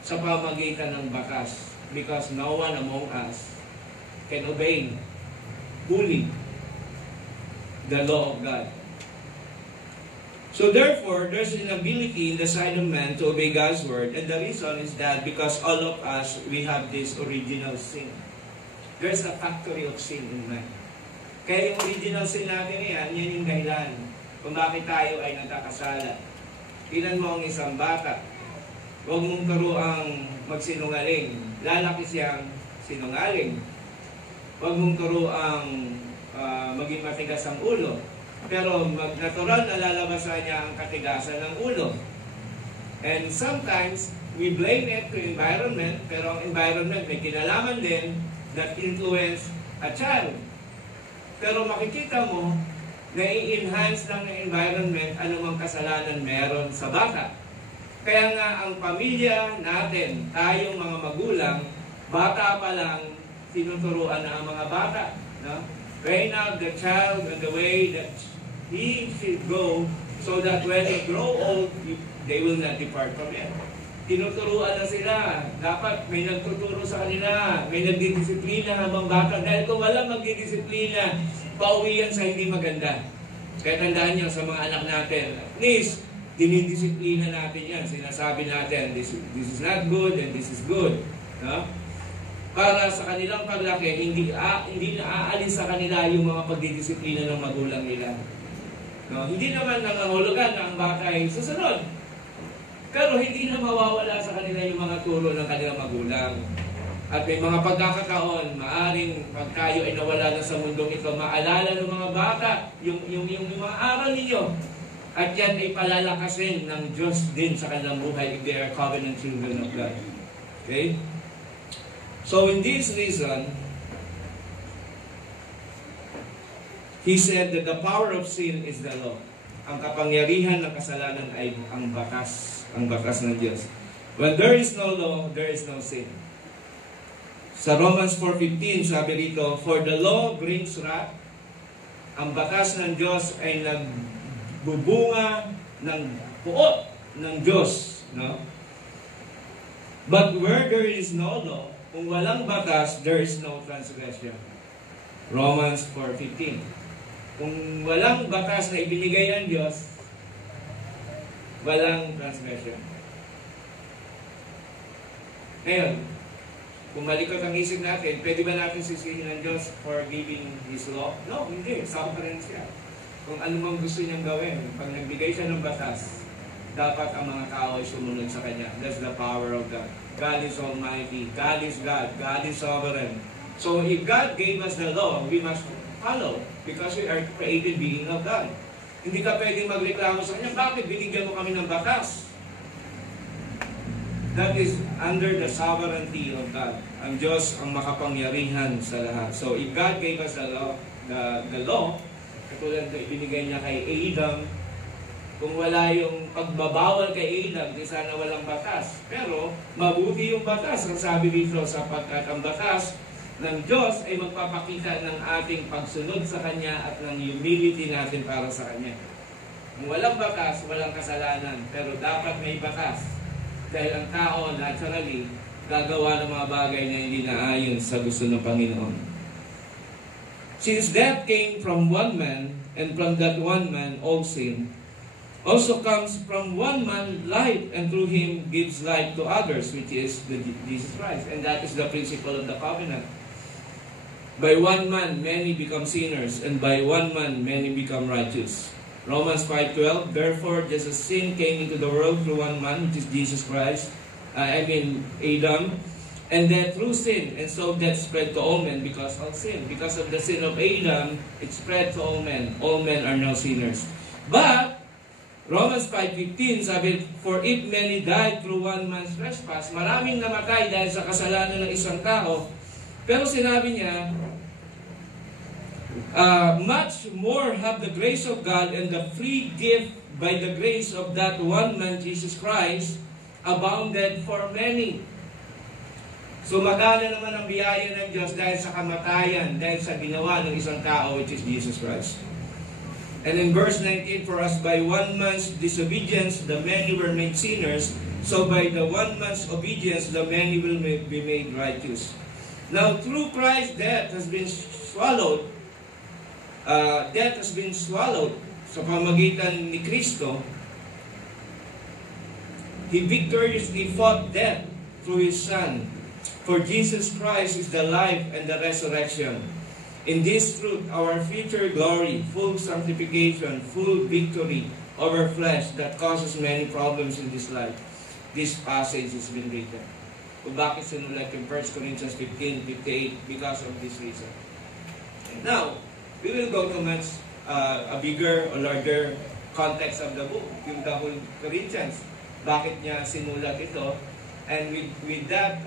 sa pamamagitan ng batas. Because no one among us can obey fully the law of God. So therefore, there's an ability in the side of man to obey God's word. And the reason is that because all of us, we have this original sin. There's a factory of sin in man. Kaya yung original sin natin yan yung dahilan kung bakit tayo ay nagkakasala. Tingnan mo ang isang bata. Huwag mong turuang magsinungaling. Lalaki siyang sinungaling. Huwag mong turuang maging matigas ang ulo. Pero natural na lalabasan niya ang katigasan ng ulo. And sometimes, we blame it to environment, pero ang environment may kinalaman din that influence a child. Pero makikita mo, na i-enhance ng environment anumang kasalanan meron sa bata. Kaya nga ang pamilya natin, tayong mga magulang, bata pa lang, tinuturuan na ang mga bata. No? Train up the child in the way that he should go so that when they grow old, they will not depart from it. Tinuturuan na sila. Dapat may nagtuturo sa kanila. May nagdidisiplina habang bata. Dahil kung walang magdidisiplina, pauwi yan sa hindi maganda. Kaya tandaan nyo sa mga anak natin, at least, dinidisiplina natin yan. Sinasabi natin, this is not good and this is good. No? Para sa kanilang paglaki, hindi na aalis sa kanila yung mga pagdidisiplina ng magulang nila. No? Hindi naman nangangahulugan na ang bata ay susunod. Pero hindi na mawawala sa kanila yung mga turo ng kanilang magulang. At may mga pagkakataon, maaring pag kayo ay nawala na sa mundong ito, maalala ng mga bata yung mga aral ninyo. At yan ay palalakasin ng Diyos din sa kanilang buhay if they are covenant children of God. Okay? So in this reason, he said that the power of sin is the law. Ang kapangyarihan ng kasalanan ay ang batas ng Diyos. When there is no law, there is no sin. Sa Romans 4:15, sabi rito, for the law brings wrath. Ang batas ng Diyos ay nagbubunga ng puot ng Diyos. No? But where there is no law, kung walang batas, there is no transgression. Romans 4:15. Kung walang batas na ibinigay ng Diyos, walang transgression. Ngayon, kung malikot ang isip natin, pwede ba natin sisihin ng Diyos for giving His law? No, hindi. Sovereign siya. Kung ano mang gusto niyang gawin, pag nagbigay siya ng batas, dapat ang mga tao ay sumunod sa Kanya. That's the power of God. God is Almighty. God is God. God is sovereign. So if God gave us the law, we must follow because we are created being of God. Hindi ka pwedeng magreklamo sa Kanya, bakit binigyan mo kami ng batas? That is under the sovereignty of God. Ang Diyos ang makapangyarihan sa lahat. So if God gave us the law, katulad na ibinigay niya kay Adam, kung wala yung pagbabawal kay Adam, di sana walang batas. Pero mabuti yung batas. Ang sabi dito, sapagkat ang batas ng Diyos ay magpapakita ng ating pagsunod sa Kanya at ng humility natin para sa Kanya. Kung walang batas, walang kasalanan. Pero dapat may batas. Dahil ang tao, naturally, gagawa ng mga bagay na hindi naayon sa gusto ng Panginoon. Since death came from one man, and from that one man all sin, also comes from one man life, and through him gives life to others, which is Jesus Christ. And that is the principle of the covenant. By one man, many become sinners, and by one man, many become righteous. Romans 5:12, therefore, just as sin came into the world through one man, which is Jesus Christ, Adam, and that through sin, and so death spread to all men because of sin. Because of the sin of Adam, it spread to all men. All men are now sinners. But, Romans 5:15, sabi, for if many died through one man's trespass, maraming namatay dahil sa kasalanan ng isang tao, pero sinabi niya, much more have the grace of God and the free gift by the grace of that one man, Jesus Christ, abounded for many. So magana naman ang biyaya ng Diyos dahil sa kamatayan, dahil sa ginawa ng isang tao, which is Jesus Christ. And in verse 19, for us by one man's disobedience, the many were made sinners, so by the one man's obedience, the many will be made righteous. Now, through Christ, death has been swallowed sa pamagitan ni Kristo. He victoriously fought death through His Son. For Jesus Christ is the life and the resurrection. In this truth, our future glory, full sanctification, full victory over flesh that causes many problems in this life. This passage has been written. Kung bakit sinulat yung 1 Corinthians 15:58? Because of this reason. Now, we will go to much a bigger or larger context of the book, yung the whole Corinthians. Bakit niya sinulat ito? And with that,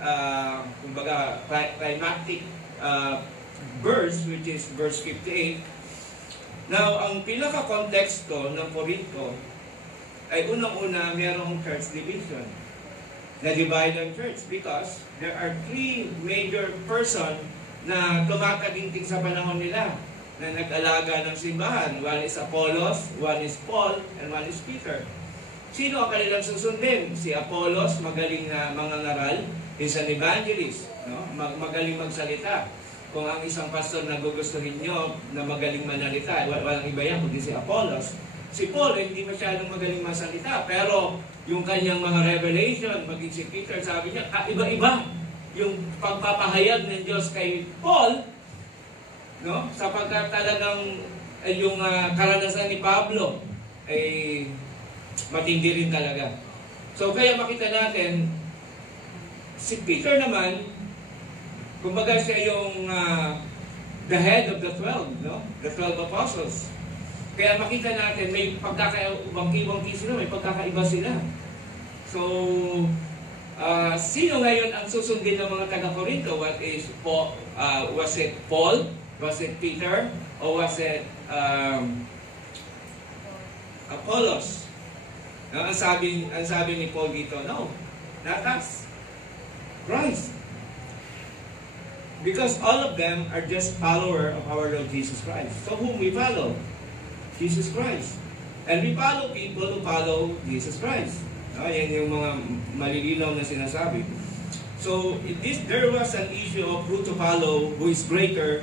kumbaga, climactic verse, which is verse 58. Now, ang pinaka-konteksto ng Corinto ay unang-una mayroong church division. Na-divide ang church because there are three major person na tumataginting sa panahon nila na nag-alaga ng simbahan. One is Apollos, one is Paul, and one is Peter. Sino ang kanilang susundin? Si Apollos, magaling na mangangaral, is an evangelist, no? Magaling magsalita. Kung ang isang pastor na gugustuhin nyo na magaling manalita, walang iba yan, kundi si Apollos. Si Paul, hindi masyadong magaling masalita, pero yung kanyang mga revelation, maging si Peter, sabi niya, iba-iba yung pagpapahayag ng Diyos kay Paul, no? Sapagkat talagang yung karanasan ni Pablo ay matindi rin talaga. So kaya makita natin, si Peter naman, kumbaga siya yung the head of the 12, no? The 12 apostles. Kaya makita natin, may pagkakaiwangki sila, may pagkakaiba sila. So, sino ngayon ang susundin ng mga taga-Corinto? Was it Paul? Was it Peter? Or was it Apollos? Ang sabi ni Paul dito, no, not us. Christ. Because all of them are just follower of our Lord Jesus Christ. So whom we follow? Jesus Christ. And we follow people who follow Jesus Christ. Yan yung mga malilinaw na sinasabi. So there was an issue of who to follow, who is greater.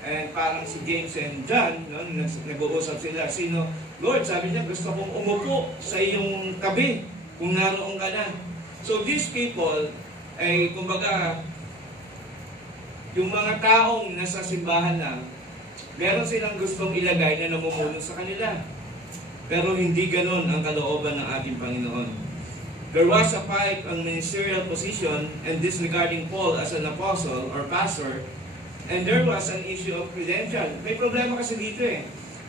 And parang si James and John, no, nag-uusap sila. Sino? Lord, sabi niya, gusto kong umupo sa iyong tabi kung naroon ka na. So these people, ay kumbaga, yung mga taong nasa simbahan lang, meron silang gustong ilagay na namumuno sa kanila. Pero hindi ganon ang kalooban ng ating Panginoon. There was a fight on ministerial position and disregarding Paul as an apostle or pastor. And there was an issue of credential. May problema kasi dito eh.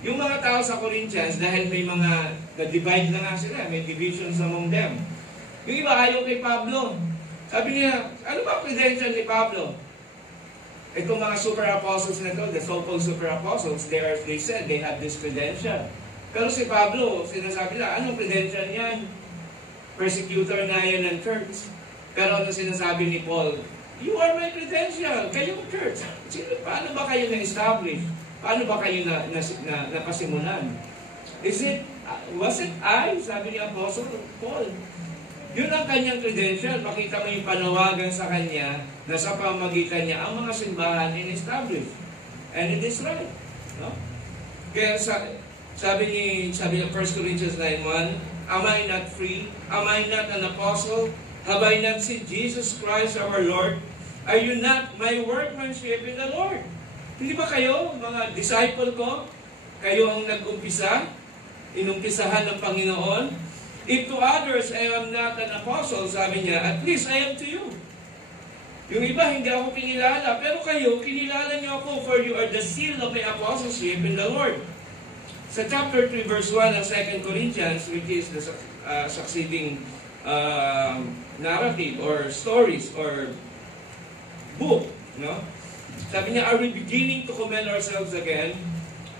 Yung mga tao sa Corinthians, dahil may mga na-divide na nga sila, may divisions among them. Yung iba ayaw kay Pablo. Sabi niya, ano ba credential ni Pablo? Itong mga super apostles na ito, the so-called super apostles, they said they have this credential. Pero si Pablo, sinasabi nila, anong credential niyan? Persecutor na yan ng church. Pero ano sinasabi ni Paul? You are my credential. Kayong church. Paano ba kayo na-establish? Paano ba kayo napasimulan? Was it I? Sabi ni Apostle Paul. Yun ang kanyang credential. Makita mo yung panawagan sa kanya na sa pamagitan niya ang mga simbahan in-establish. And it is right. No? Kaya sabi ni 1 Corinthians 9:1, am I not free? Am I not an apostle? Have I not seen Jesus Christ our Lord? Are you not my workmanship in the Lord? Hindi ba kayo, mga disciple ko? kayo ang nag-umpisa, inumpisahan ng Panginoon. If to others I am not an apostle, sabi niya, at least I am to you. Yung iba, hindi ako kinilala, pero kayo, kinilala niyo ako, for you are the seal of my apostleship in the Lord. Sa chapter 3, verse 1 ng 2 Corinthians, which is the succeeding narrative or stories or book, no? Sabi niya, are we beginning to commend ourselves again?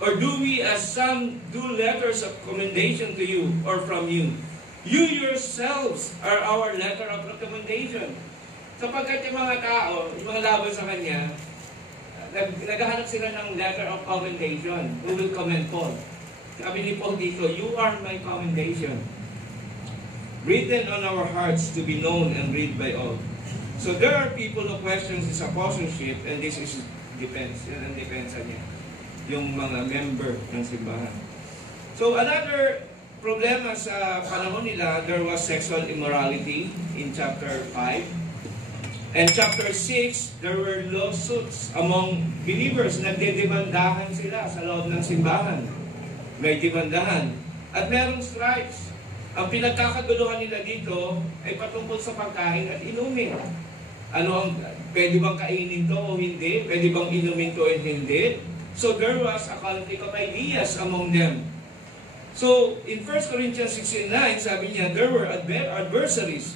Or do we, as some, do letters of commendation to you or from you? You yourselves are our letter of recommendation. Sapagkat yung mga tao, yung mga laban sa kanya, naghahanap sila ng letter of commendation. Who will commend Paul? Sabi ni Paul dito, you are my commendation. Written on our hearts to be known and read by all. So there are people who question his apostleship, and this is defense. Yan ang depensa niya. Yung mga member ng simbahan. So another problema sa panahon nila, there was sexual immorality in chapter 5. And chapter 6, there were lawsuits among believers. Nagdedemandahan sila sa loob ng simbahan. May demandahan. At merong strikes. Ang pinagkakaguluhan nila dito ay patungkol sa pagkain at inumin. Pwede bang kainin to o hindi? Pwede bang inumin to o hindi? So there was a conflict of ideas among them. So in 1 Corinthians 6:9, sabi niya, there were adversaries.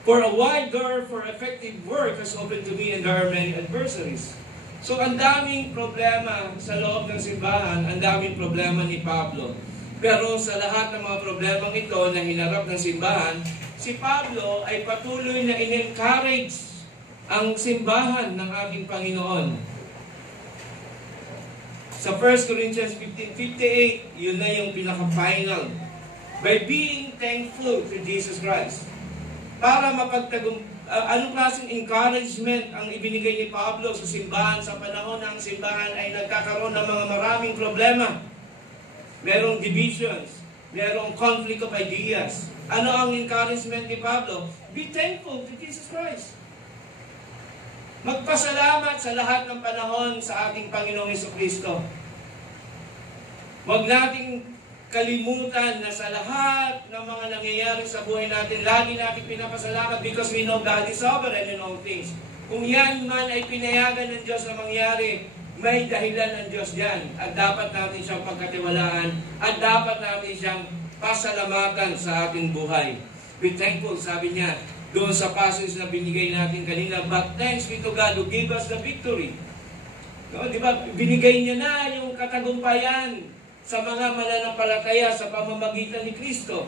For a wide door for effective work has opened to me, and there are many adversaries. So ang daming problema sa loob ng simbahan, ang daming problema ni Pablo. Pero sa lahat ng mga problemang ito na hinarap ng simbahan, si Pablo ay patuloy na in-encourage ang simbahan ng ating Panginoon. Sa 1 Corinthians 15:58, yun na yung pinaka-final. By being thankful to Jesus Christ. Para anong klaseng encouragement ang ibinigay ni Pablo sa simbahan sa panahon ng simbahan ay nagkakaroon ng mga maraming problema. Merong divisions, merong conflict of ideas. Ano ang encouragement ni Pablo? Be thankful to Jesus Christ. Magpasalamat sa lahat ng panahon sa ating Panginoong Jesucristo. Huwag nating kalimutan na sa lahat ng mga nangyayari sa buhay natin, lagi natin pinapasalamat because we know God is sovereign in all things. Kung yan man ay pinayagan ng Diyos na mangyari, may dahilan ng Diyos yan. At dapat natin siyang pagkatiwalaan at dapat natin siyang pasalamatan sa ating buhay. Be thankful, sabi niya, doon sa passage na binigay natin kanina, but thanks be to God who gave us the victory. No, di ba? Binigay niya na yung katagumpayan sa mga mananampalataya sa pamamagitan ni Kristo.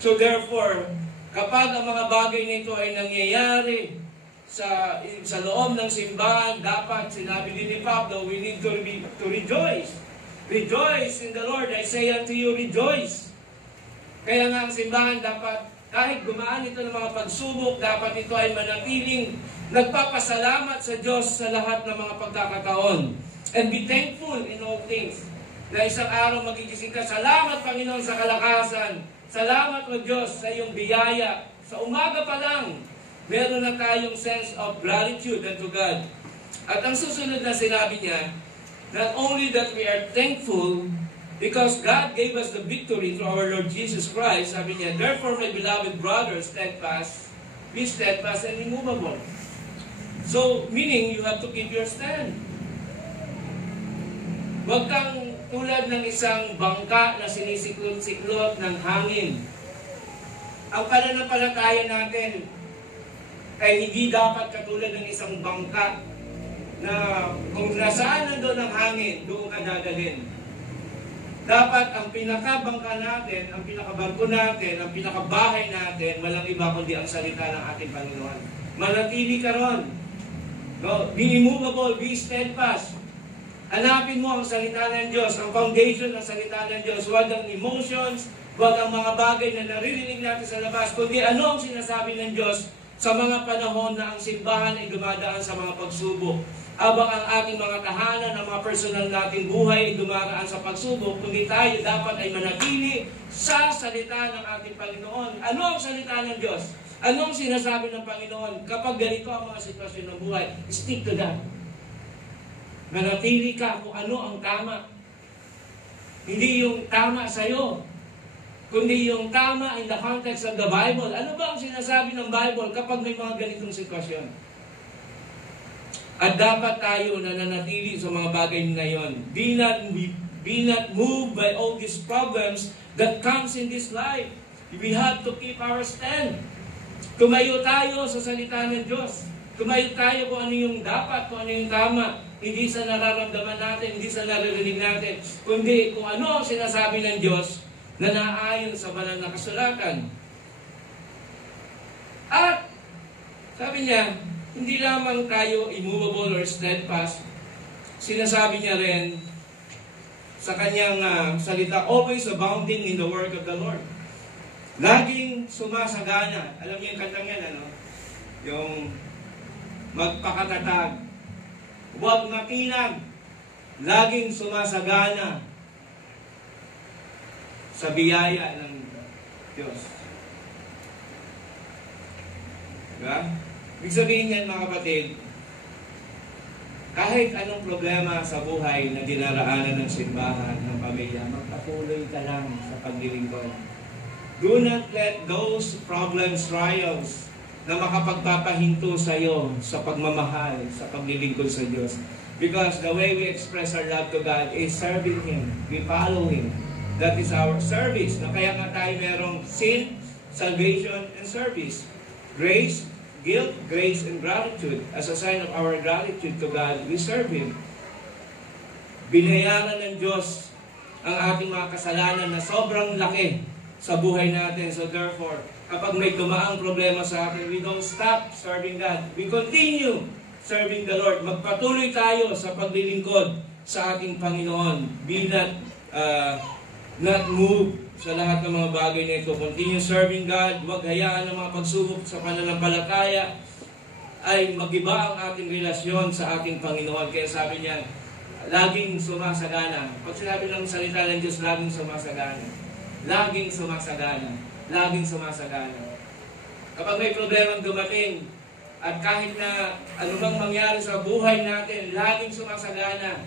So therefore, kapag ang mga bagay na ito ay nangyayari sa loob ng simbahan, dapat sinabi din ni Pablo, we need to rejoice. Rejoice in the Lord. I say unto you, rejoice. Kaya nga ang simbahan dapat, kahit gumaan ito ng mga pagsubok, dapat ito ay manatiling nagpapasalamat sa Diyos sa lahat ng mga pagkakataon. And be thankful in all things. Na isang araw magigising ka, salamat Panginoon sa kalakasan. Salamat o Diyos sa iyong biyaya. Sa umaga pa lang, meron na tayong sense of gratitude unto God. At ang susunod na sinabi niya, not only that we are thankful, because God gave us the victory through our Lord Jesus Christ, sabi niya, therefore, my beloved brothers, be steadfast and immovable. So, meaning, you have to keep your stand. Huwag kang tulad ng isang bangka na sinisiklot-siklot ng hangin. Ang pananampalataya natin ay hindi dapat katulad ng isang bangka na kung nasaan nandun ang hangin, doon ka dadalhin. Dapat ang pinakabangka natin, ang pinakabarko natin, ang pinakabahay natin, walang iba kundi ang salita ng ating Panginoon. Manatili ka ron. No? Be immovable, be steadfast. Hanapin mo ang salita ng Diyos, ang foundation ng salita ng Diyos. Huwag ang emotions, huwag ang mga bagay na naririnig natin sa labas, kundi ano ang sinasabi ng Diyos sa mga panahon na ang simbahan ay dumadaan sa mga pagsubok. Habang ang ating mga tahanan, ang mga personal nating buhay ay dumaraan sa pagsubok, kundi tayo dapat ay manatili sa salita ng ating Panginoon. Ano ang salita ng Diyos? Ano ang sinasabi ng Panginoon? Kapag ganito ang mga sitwasyon ng buhay, stick to that. Manatili ka kung ano ang tama. Hindi yung tama sa'yo, kundi yung tama in the context of the Bible. Ano ba ang sinasabi ng Bible kapag may mga ganitong sitwasyon? At dapat tayo na nanatili sa mga bagay na yon. Be not moved by all these problems that comes in this life. We have to keep our stand. Tumayo tayo sa salita ng Diyos. Tumayo tayo kung ano yung dapat, kung ano yung tama. Hindi sa nararamdaman natin, hindi sa naririnig natin, kundi kung ano ang sinasabi ng Diyos na naayon sa banal na kasulatan. At sabi niya, hindi lamang tayo immovable or steadfast. Sinasabi niya rin sa kanyang salita, always abounding in the work of the Lord. Laging sumasagana. Alam niyo yung kantang yan, ano? Yung magpakatatag. Huwag makinag. Laging sumasagana sa biyaya ng Diyos. Diba? Ibig sabihin yan, mga kapatid, kahit anong problema sa buhay na dinaraanan ng simbahan, ng pamilya, magpatuloy ka lang sa paglilingkod. Do not let those problems, trials, na makapagpapahinto sa iyo sa pagmamahal, sa paglilingkod sa Diyos. Because the way we express our love to God is serving Him. We follow Him. That is our service. Na kaya nga tayo merong sin, salvation, and service. Grace, guilt, grace, and gratitude. As a sign of our gratitude to God, we serve Him. Binayaran ng Diyos ang ating mga kasalanan na sobrang laki sa buhay natin. So therefore, kapag may tumaang problema sa atin, we don't stop serving God. We continue serving the Lord. Magpatuloy tayo sa paglilingkod sa ating Panginoon. Be not moved sa lahat ng mga bagay na ito. Continue serving God. Huwag hayaan ng mga pagsubok sa pananampalataya ay magiba ang ating relasyon sa ating Panginoon. Kaya sabi niya, laging sumasagana. Pag sinabi ng salita ng Diyos, laging sumasagana. Laging sumasagana. Laging sumasagana. Kapag may problemang dumating, at kahit na anumang mangyari sa buhay natin, laging sumasagana.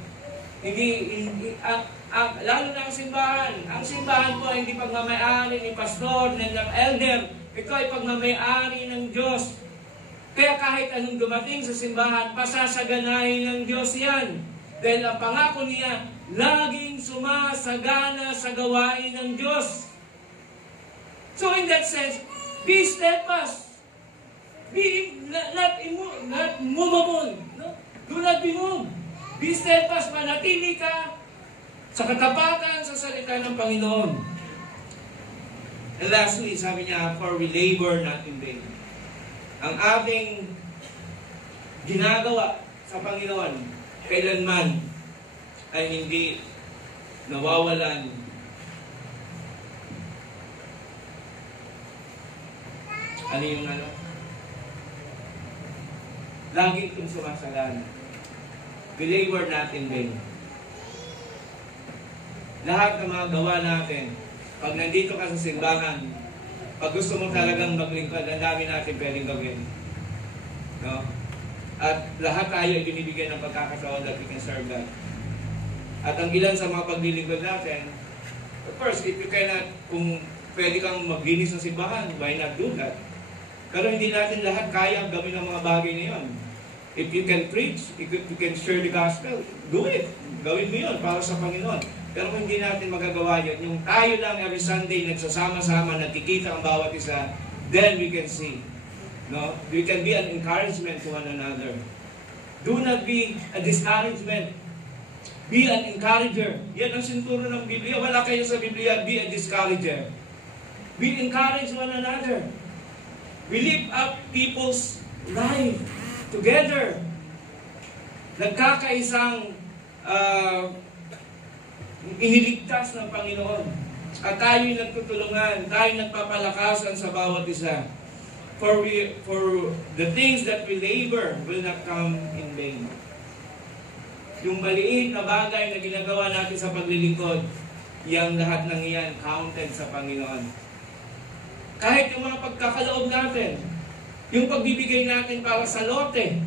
Lalo na ang simbahan. Ang simbahan po ay hindi pagmamayari ni pastor, ng elder. Ito ay pagmamayari ng Diyos. Kaya kahit anong dumating sa simbahan, pasasaganahin ng Diyos yan. Dahil ang pangako niya, laging sumasagana sa gawain ng Diyos. So in that sense, be steadfast. Be not movable. No? Do not be moved. Be steadfast. Manatili ka sa katapatan sa salita ng Panginoon. And lastly, sabi niya, for we labor not in vain. Ang ating ginagawa sa Panginoon, kailanman ay hindi nawawalan ano yung ano? Lagi itong sumasagana. We labor not in vain. Lahat ng mga gawa natin, pag nandito ka sa simbahan, pag gusto mo talagang maglingkod, ang dami natin pwedeng gawin. No? At lahat tayo ay binibigyan ng pagkakataon that we can serve God. At ang ilan sa mga paglilingkod natin, of course, if you cannot, kung pwede kang maglinis ng simbahan, why not do that? Pero hindi natin lahat kaya gawin ang mga bagay na yun. If you can preach, if you can share the gospel, do it. Gawin mo yun para sa Panginoon. Pero kung hindi natin magagawa yun, yung tayo lang every Sunday nagsasama-sama, nakikita ang bawat isa, then we can see. No? We can be an encouragement to one another. Do not be a discouragement. Be an encourager. Yan ang sinturo ng Biblia. Wala kayo sa Biblia, be a discourager. We encourage one another. We lift up people's life together. Nagkakaisang iniligtas ng Panginoon. At tayo'y nagtutulungan, tayo'y nagpapalakasan sa bawat isa. For the things that we labor will not come in vain. Yung maliit na bagay na ginagawa natin sa paglilingkod, yang lahat ng iyan counted sa Panginoon. Kahit yung mga pagkakaloob natin, yung pagbibigay natin para sa lote,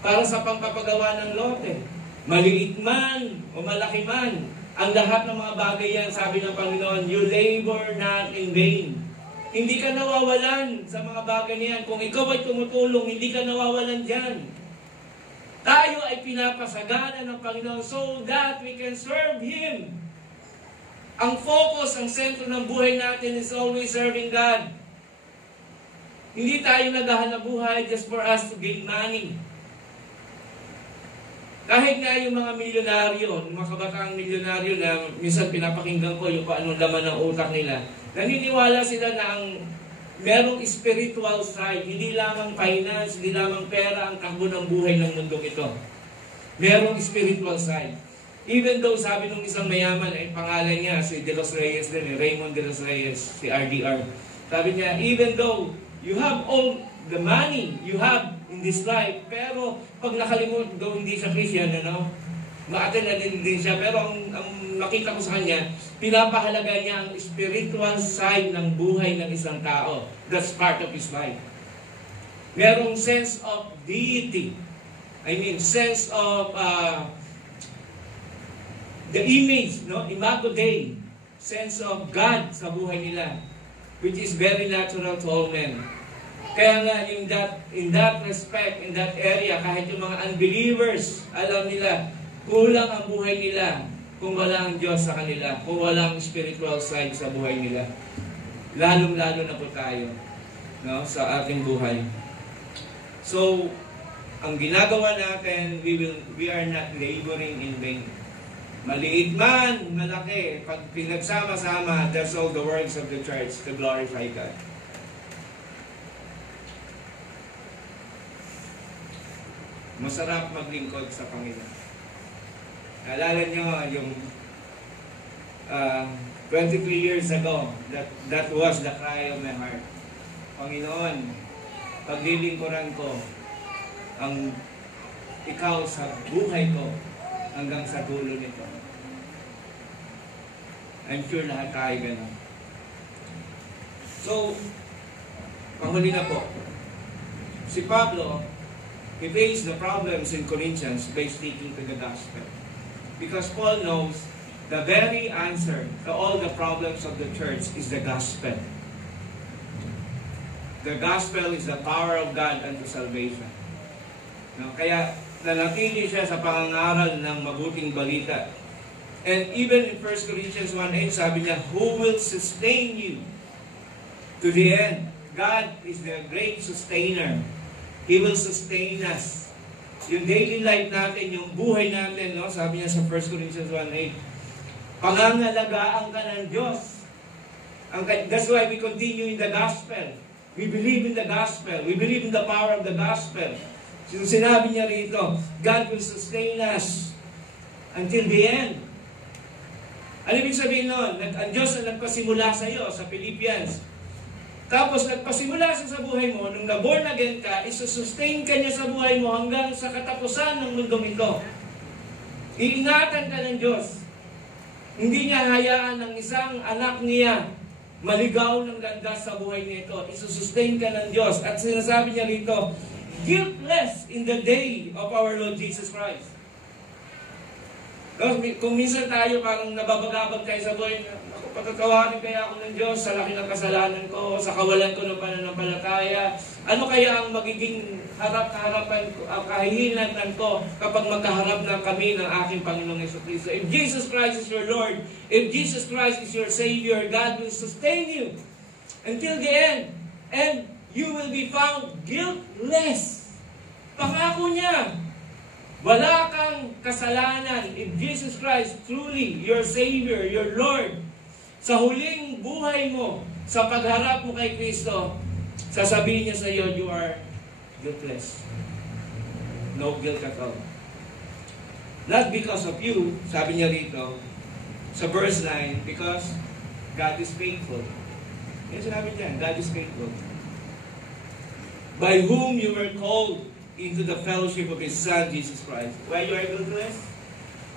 para sa pangpapagawa ng lote, maliit man o malaki man, Ang lahat ng mga bagay yan, sabi ng Panginoon, you labor not in vain. Hindi ka nawawalan sa mga bagay niyan. Kung ikaw ay tumutulong, hindi ka nawawalan dyan. Tayo ay pinapasagana ng Panginoon so that we can serve Him. Ang focus, ang sentro ng buhay natin is always serving God. Hindi tayo naghahanap buhay just for us to gain money. Kahit nga yung mga milyonaryo, mga kabataang milyonaryo na minsan pinapakinggan ko yung paano laman ng utak nila, naniniwala sila na ang merong spiritual side, hindi lamang finance, hindi lamang pera ang takbo ng buhay ng mundong ito. Merong spiritual side. Even though sabi nung isang mayaman, ay pangalan niya, si De Los Reyes din, Raymond De Los Reyes, si RDR. Sabi niya, even though you have all the money you have in this life, pero pag nakalimutan, though hindi siya Christian, ma-attend na din siya, pero ang nakita ko sa kanya, pinapahalaga niya ang spiritual side ng buhay ng isang tao. That's part of his life. Merong sense of deity. I mean, sense of the image, Imago Dei, sense of God sa buhay nila, which is very natural to all men. Kaya nga, in that respect, in that area, kahit yung mga unbelievers, alam nila, kulang ang buhay nila kung wala ang Diyos sa kanila, kung wala ang spiritual side sa buhay nila. Lalong-lalo na po tayo, sa ating buhay. So, ang ginagawa natin, we are not laboring in vain. Maliit man, malaki, pag pinagsama-sama, that's all the works of the church to glorify God. Masarap maglingkod sa Panginoon. Alala nyo yung 23 years ago, that was the cry of my heart. Panginoon, paglilingkuran ko ang ikaw sa buhay ko hanggang sa dulo nito. I'm sure lahat tayo ganun. So, panghuli na po. Si Pablo, he faced the problems in Corinthians by sticking to the gospel. Because Paul knows the very answer to all the problems of the church is the gospel. The gospel is the power of God unto salvation. Kaya nanatili siya sa pangangaral ng mabuting balita. And even in 1 Corinthians 1:8, sabi niya, who will sustain you to the end? God is the great sustainer. He will sustain us. Yung daily life natin, yung buhay natin, sabi niya sa 1 Corinthians 1:8, pangangalagaan ka ng Diyos. That's why we continue in the gospel. We believe in the gospel. We believe in the power of the gospel. So sinabi niya rito, God will sustain us until the end. Ano ibig sabihin nun? Ang Diyos na nagpasimula sa iyo, sa Philippians. Tapos nagpasimula siya sa buhay mo, nung na-born again ka, isusustain ka niya sa buhay mo hanggang sa katapusan ng mundong ito. Iingatan ka ng Diyos. Hindi niya hayaan ng isang anak niya maligaw ng landas sa buhay nito. Isusustain ka ng Diyos. At sinasabi niya rito, guiltless in the day of our Lord Jesus Christ. Kung minsan tayo parang nababagabag tayo sa buhay, patatawarin kaya ako ng Diyos sa laki ng kasalanan ko, sa kawalan ko ng pananampalataya. Ano kaya ang magiging harap-harapan ko, ang kahihinatan ko kapag magkaharap na kami ng aking Panginoong Jesucristo? If Jesus Christ is your Lord, if Jesus Christ is your Savior, God will sustain you until the end. And you will be found guiltless. Pangako niya. Wala kang kasalanan if Jesus Christ truly your Savior, your Lord. Sa huling buhay mo, sa pagharap mo kay Kristo, sasabihin niya sa iyo, you are guiltless. No guilt at all. Not because of you, sabi niya rito, sa verse 9, because God is faithful. Yan sinabi niya, God is faithful. By whom you were called into the fellowship of His Son, Jesus Christ. Why you are guiltless?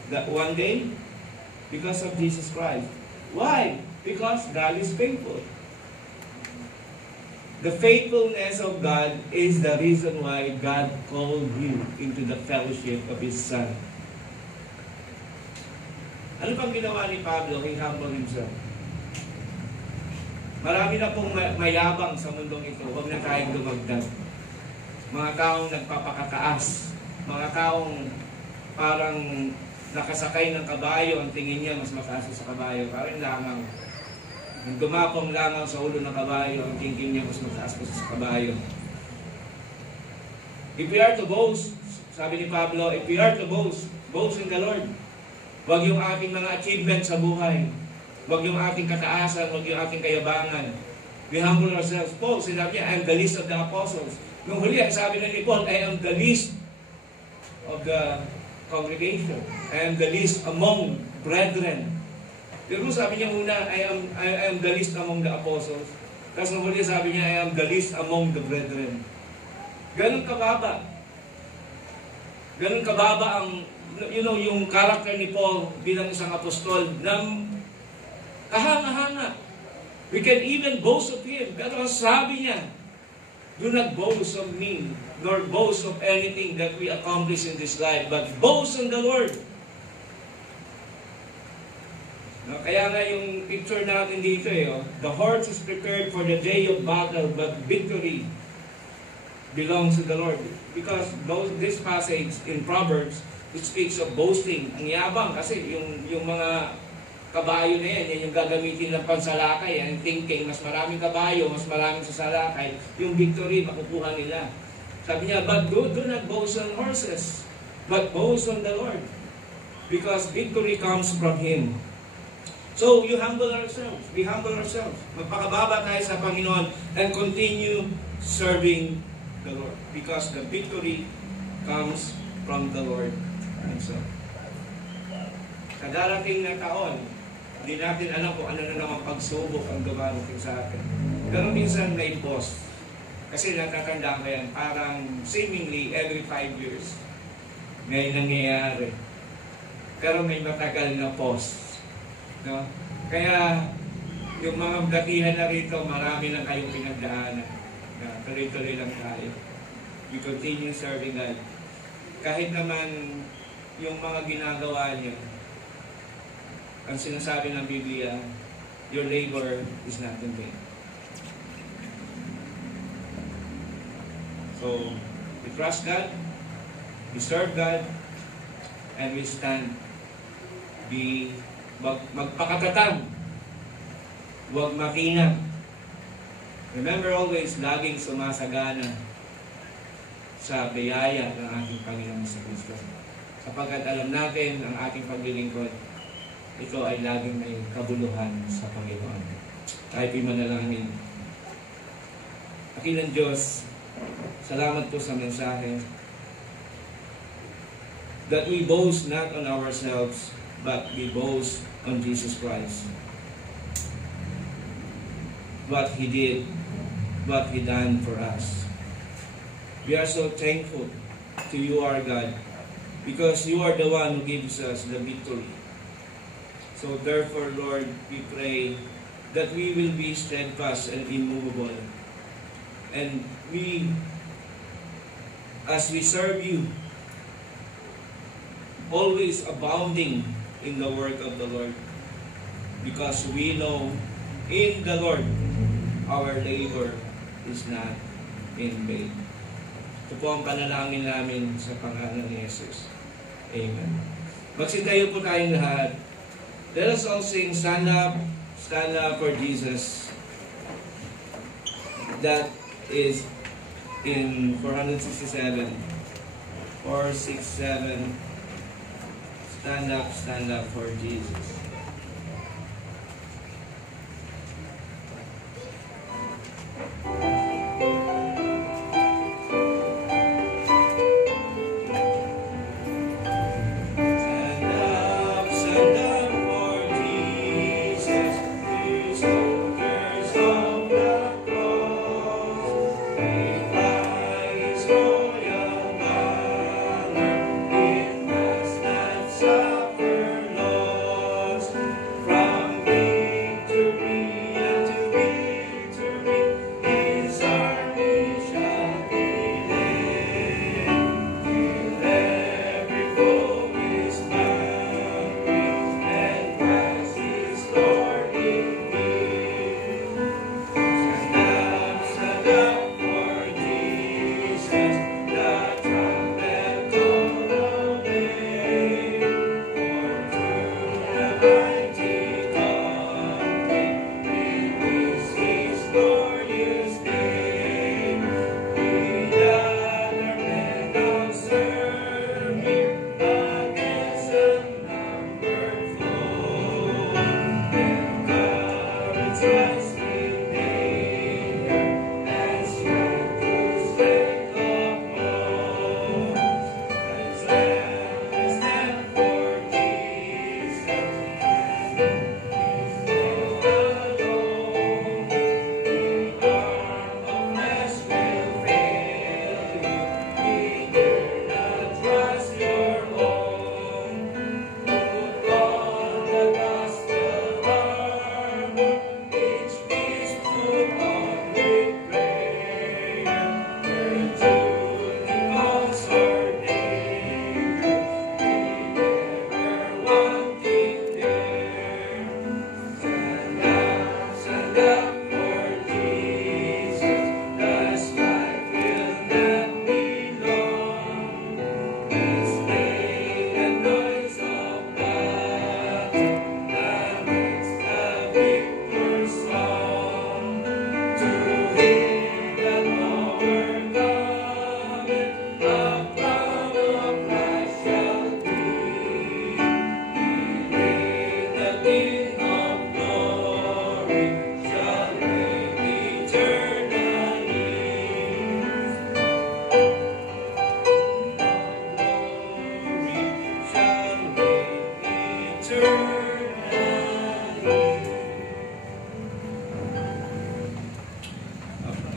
That one day? Because of Jesus Christ. Why? Because God is faithful. The faithfulness of God is the reason why God called you into the fellowship of His Son. Ano pang ginawa ni Pablo? He humbled himself. Marami na pong mayabang sa mundong ito. Huwag na tayong dumagdag. Mga taong nagpapakataas. Mga taong parang nakasakay ng kabayo. Ang tingin niya mas mataas sa kabayo. Parang langaw. Nang dumapong langaw sa ulo ng kabayo, ang tingin niya mas mataas pa sa kabayo. If we are to boast, sabi ni Pablo, if we are to boast, boast in the Lord. Huwag yung ating mga achievements sa buhay. Huwag yung ating kataasan, huwag yung ating kayabangan. We humble ourselves. Paul, sinabi niya, I am the least of the apostles. Nung huli, ang sabi na ni Paul, I am the least of the congregation. I am the least among brethren. Pero sabi niya muna, I am the least among the apostles. Tapos nung huli, sabi niya, I am the least among the brethren. Ganun kababa. Ganun kababa ang, yung character ni Paul bilang isang apostol na kahanga-hanga. We can even boast of him. Pero sabi niya, do not boast of me, nor boast of anything that we accomplish in this life, but boast in the Lord. No, kaya nga yung picture natin dito, the horse is prepared for the day of battle, but victory belongs to the Lord. Because this passage in Proverbs, it speaks of boasting. Ang yabang kasi yung mga kabayo na yan yung gagamitin ng pansalakay. Ang thinking, mas maraming kabayo, mas maraming sasalakay, yung victory, makukuha nila. Sabi niya, but do not boast on horses, but boast on the Lord. Because victory comes from Him. So, you humble ourselves. We humble ourselves. Magpakababa tayo sa Panginoon and continue serving the Lord. Because the victory comes from the Lord Himself. Sa darating na taon, hindi natin alam kung ano na naman pagsubok ang dumarating sa atin. Pero minsan may pause. Kasi natatandaan ko yan, parang seemingly every 5 years may nangyayari. Pero may matagal na pause. No? Kaya yung mga datihan na rito, marami na kayong pinagdaanan. Tuloy-tuloy lang tayo. We continue serving God. Kahit naman yung mga ginagawa niyo, ang sinasabi ng Biblia, your labor is not in vain. So, we trust God, we serve God, and we stand. Magpakatatag, huwag makinang. Remember always, laging sumasagana sa biyaya ng ating Panginoon sa Kristo. Sapagkat alam natin ang ating paglilingkod, ito ay laging may kabuluhan sa Panginoon. Tayo manalangin. Akin ng Diyos, salamat po sa mensahe. That we boast not on ourselves, but we boast on Jesus Christ. What He did, what He done for us. We are so thankful to you, our God, because you are the one who gives us the victory. So therefore, Lord, we pray that we will be steadfast and immovable. And we, as we serve you, always abounding in the work of the Lord. Because we know in the Lord, our labor is not in vain. Ito po ang panalangin namin sa pangalan ni Jesus. Amen. Magsitayo po tayong lahat. Let us all sing, stand up for Jesus. That is in 467. 467. Stand up for Jesus.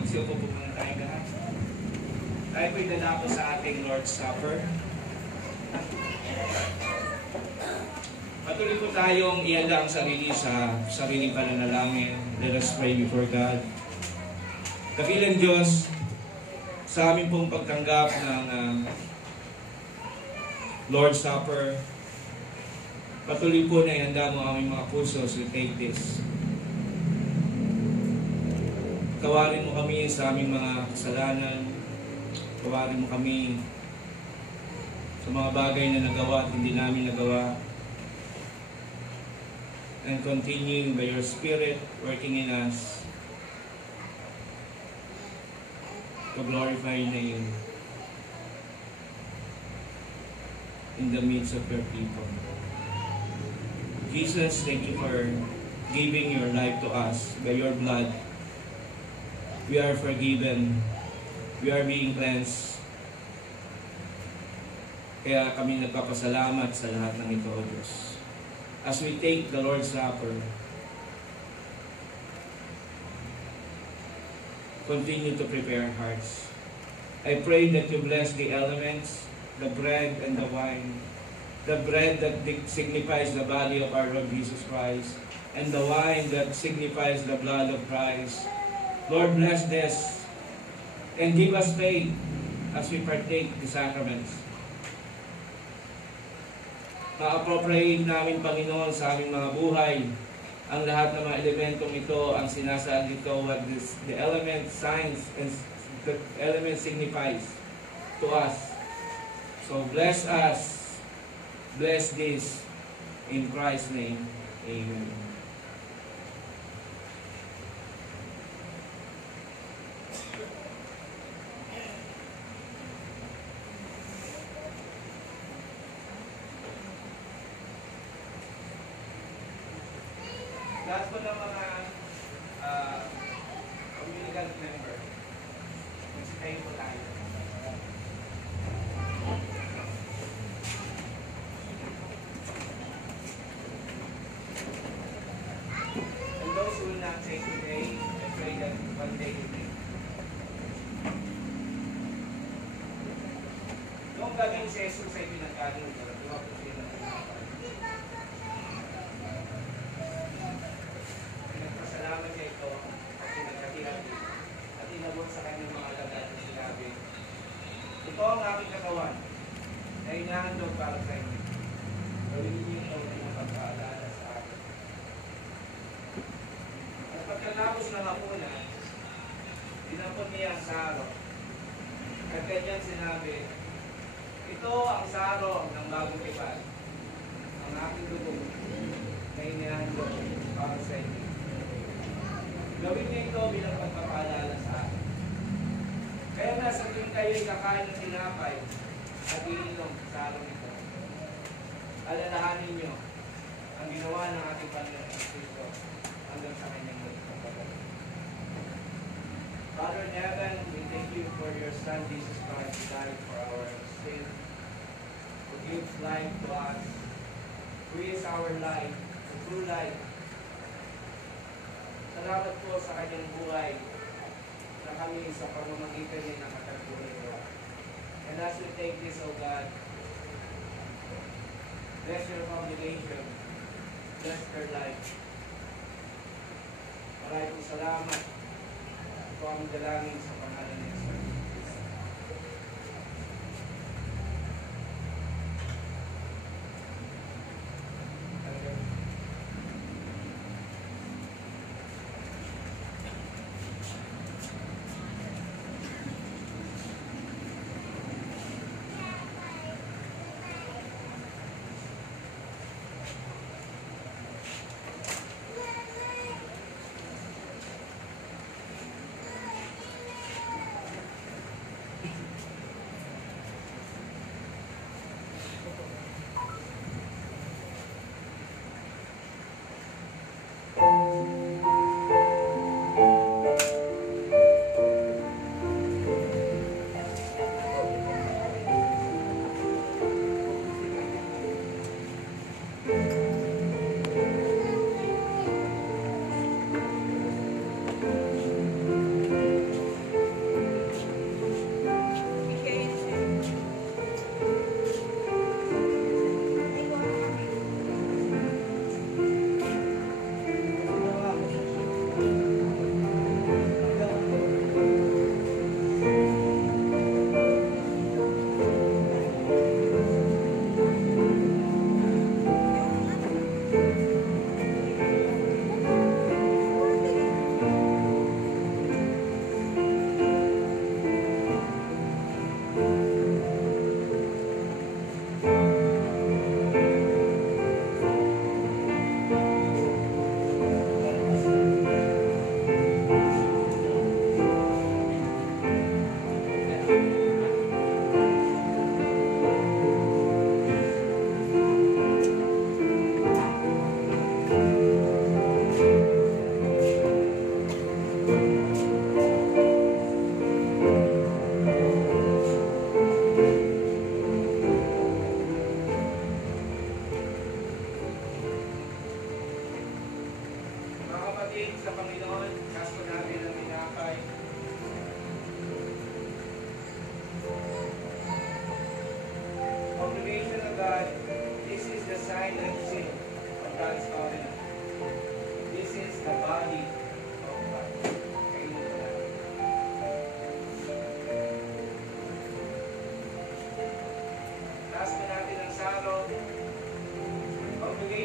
Magsiupo po muna tayo lahat. Tayo po'y dadako sa ating Lord's Supper. Patuloy po tayong ihanda ang sarili sa sariling pananalangin. Let us pray before God. Dakilang Diyos, sa amin pong pagtanggap ng Lord's Supper, patuloy po na ihanda mo aming mga puso to take this. Tawarin mo kami sa aming mga kasalanan. Tawarin mo kami sa mga bagay na nagawa at hindi namin nagawa. And continue by your Spirit working in us to glorify your name in the midst of your people. Jesus, thank you for giving your life to us by your blood. We are forgiven. We are being cleansed. Kaya kami nagpapasalamat sa lahat ng ito, O Diyos. As we take the Lord's Supper, continue to prepare our hearts. I pray that you bless the elements, the bread and the wine, the bread that signifies the body of our Lord Jesus Christ, and the wine that signifies the blood of Christ. Lord, bless this and give us faith as we partake the sacraments. Ma-appropriate namin, Panginoon, sa aming mga buhay ang lahat ng mga elementong ito, ang sinasaad dito, what the element signs and the element signifies to us. So bless us, bless this, in Christ's name, amen. Lahat po ng mga communicant member, magsitayo po tayo. And those who will not take today, I pray that one day will take. Noong gagawin si Jesus ay pinagkano ito, diwa po siya ng pinagkano. Salamat niya ito at pinagkatihati at inabot sa kanyang mga lagat na sinabi, ito ang aking katawan na inahandog para sa inyo. Gawin niyo ito ng pagkaalala sa akin. At pagkatapos ng hapunan, dinampot niya ang saro at kanyang sinabi, ito ang saro ng bagong tipan, ang aking dugo na inahandog para sa inyo. Gawin niyo ito bilang pagpapaalala sa akin. Kaya na sa tuwing kayo'y kakain ng tinapay at iinom sa araw ito, alalahanin niyo ang ginawa ng ating Panginoon Kristo hanggang sa kanyang magpapagaling. Father in heaven, we thank you for your Son, Jesus Christ, who died for our sin, who gives life to us, who is our life, the true life. Salamat po sa kanyang buhay na kami sa pamamagitan niya ng katagpuan ito. And as we take this, O God, bless your congregation, bless their life. Maraming salamat. Ito ang dalangin sa pangalan ni Jesus.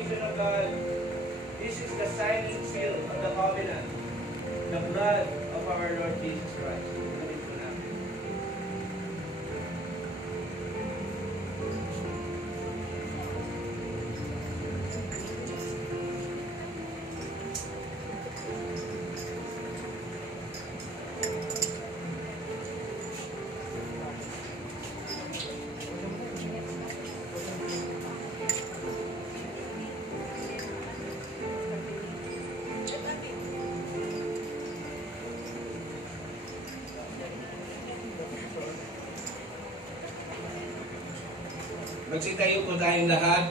revelation of God. This is the signing seal of the covenant, the blood of our Lord Jesus Christ. Tuloy po natin. Magsitayo po tayong lahat.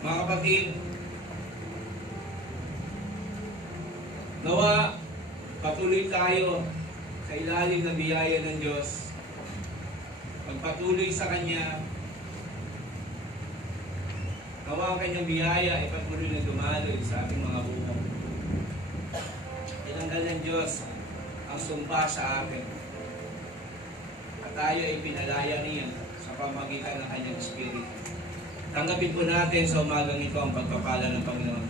Mga kapatid, nawa patuloy tayo sa ilalim ng biyaya ng Diyos. Magpatuloy sa Kanya. Nawa ang Kanyang biyaya ay patuloy na dumaloy sa ating mga buhay. Tinanggal ng Diyos ang sumpa sa atin. At tayo ay pinalaya niya sa pamagitan ng Kanyang Espiritu. Tanggapin po natin sa umagang ito ang pagpapala ng Panginoon.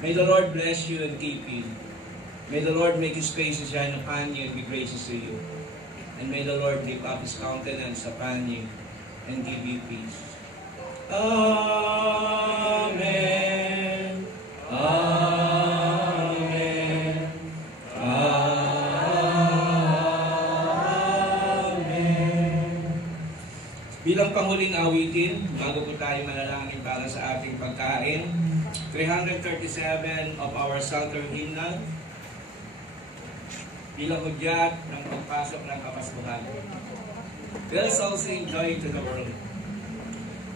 May the Lord bless you and keep you. May the Lord make His face to shine upon you and be gracious to you. And may the Lord lift up His countenance upon you and give you peace. Amen. Amen. Amen. Bilang panghuling awitin, bago po tayo manalangin para sa ating pagkain, 337 of our Psalter hymnal, bilang hudyat ng pagpasok ng Kapaskuhan. Let us all sing Joy to the World.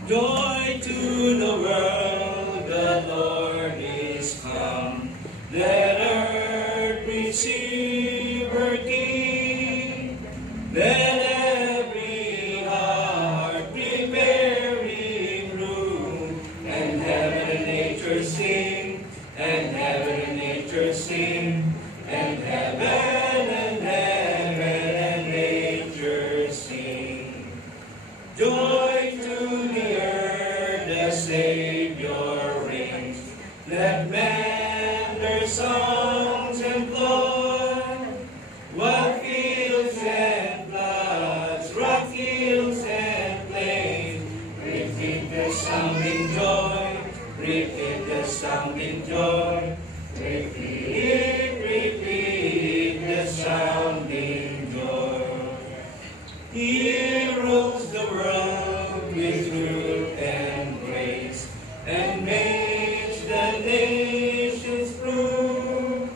Joy to the world, the Lord is come. Let earth receive her King. Let every heart prepare Him room. And heaven and nature sing, and heaven and nature sing, and heaven and nature sing. Joy to the earth, the Savior reigns. Let men their songs employ. What fields and floods, rock fields and plains. Repeat the sounding joy, repeat the sounding joy. Repeat the sounding joy. Here rules the world with truth and grace, and makes the nations prove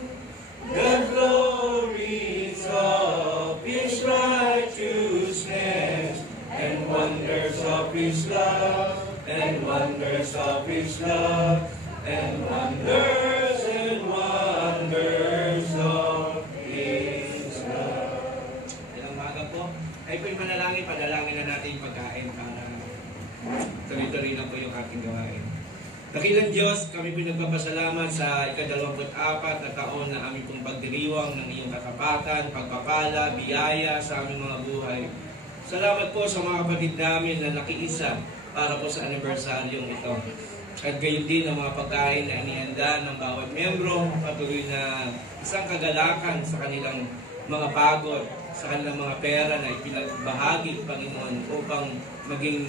the glories of His righteousness, and wonders of His love, and wonders of His love, and wonders of His love. Ilang maga po. Ay po'y manalangin, padalangin na natin yung pagkain para tuloy-tuloy na po yung ating gawain. Dakilang Diyos, kami po nagpapasalamat sa ika-24 na taon na aming pong pagdiriwang ng iyong katapatan, pagpapala, biyaya sa aming mga buhay. Salamat po sa mga kapatid namin na nakiisa para po sa anibersaryong ito. At gayon din ang mga pagkain na inihanda ng bawat miyembro, patuloy na isang kagalakan sa kanilang mga pagod, sa kanilang mga pera na ipinagbahagi, Panginoon, upang maging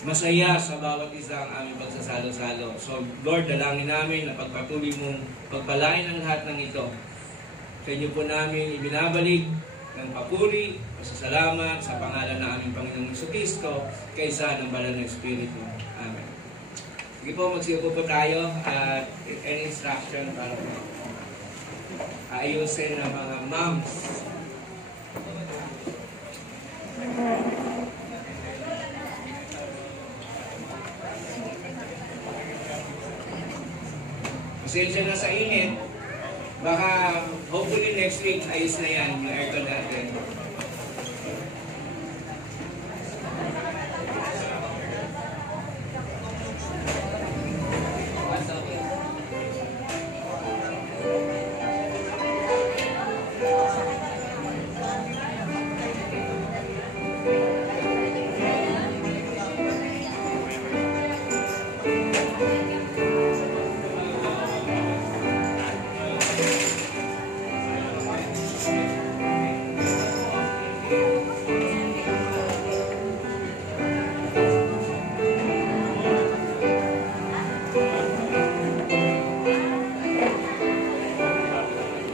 masaya sa bawat isa ang aming pagsasalo-salo. So, Lord, dalangin namin na pagpatuloy mong pagpalain ang lahat ng ito. Sa inyo po namin ibinabalik ng papuri, pasasalamat sa pangalan ng aming Panginoong Jesucristo, kaysa ng Banal na Espiritu. Amen. Sige po, magsiupo po tayo at any instruction para po ayusin ng mga moms. Pasensya na sa init. Baka hopefully next week ayos na yan yung aircon natin.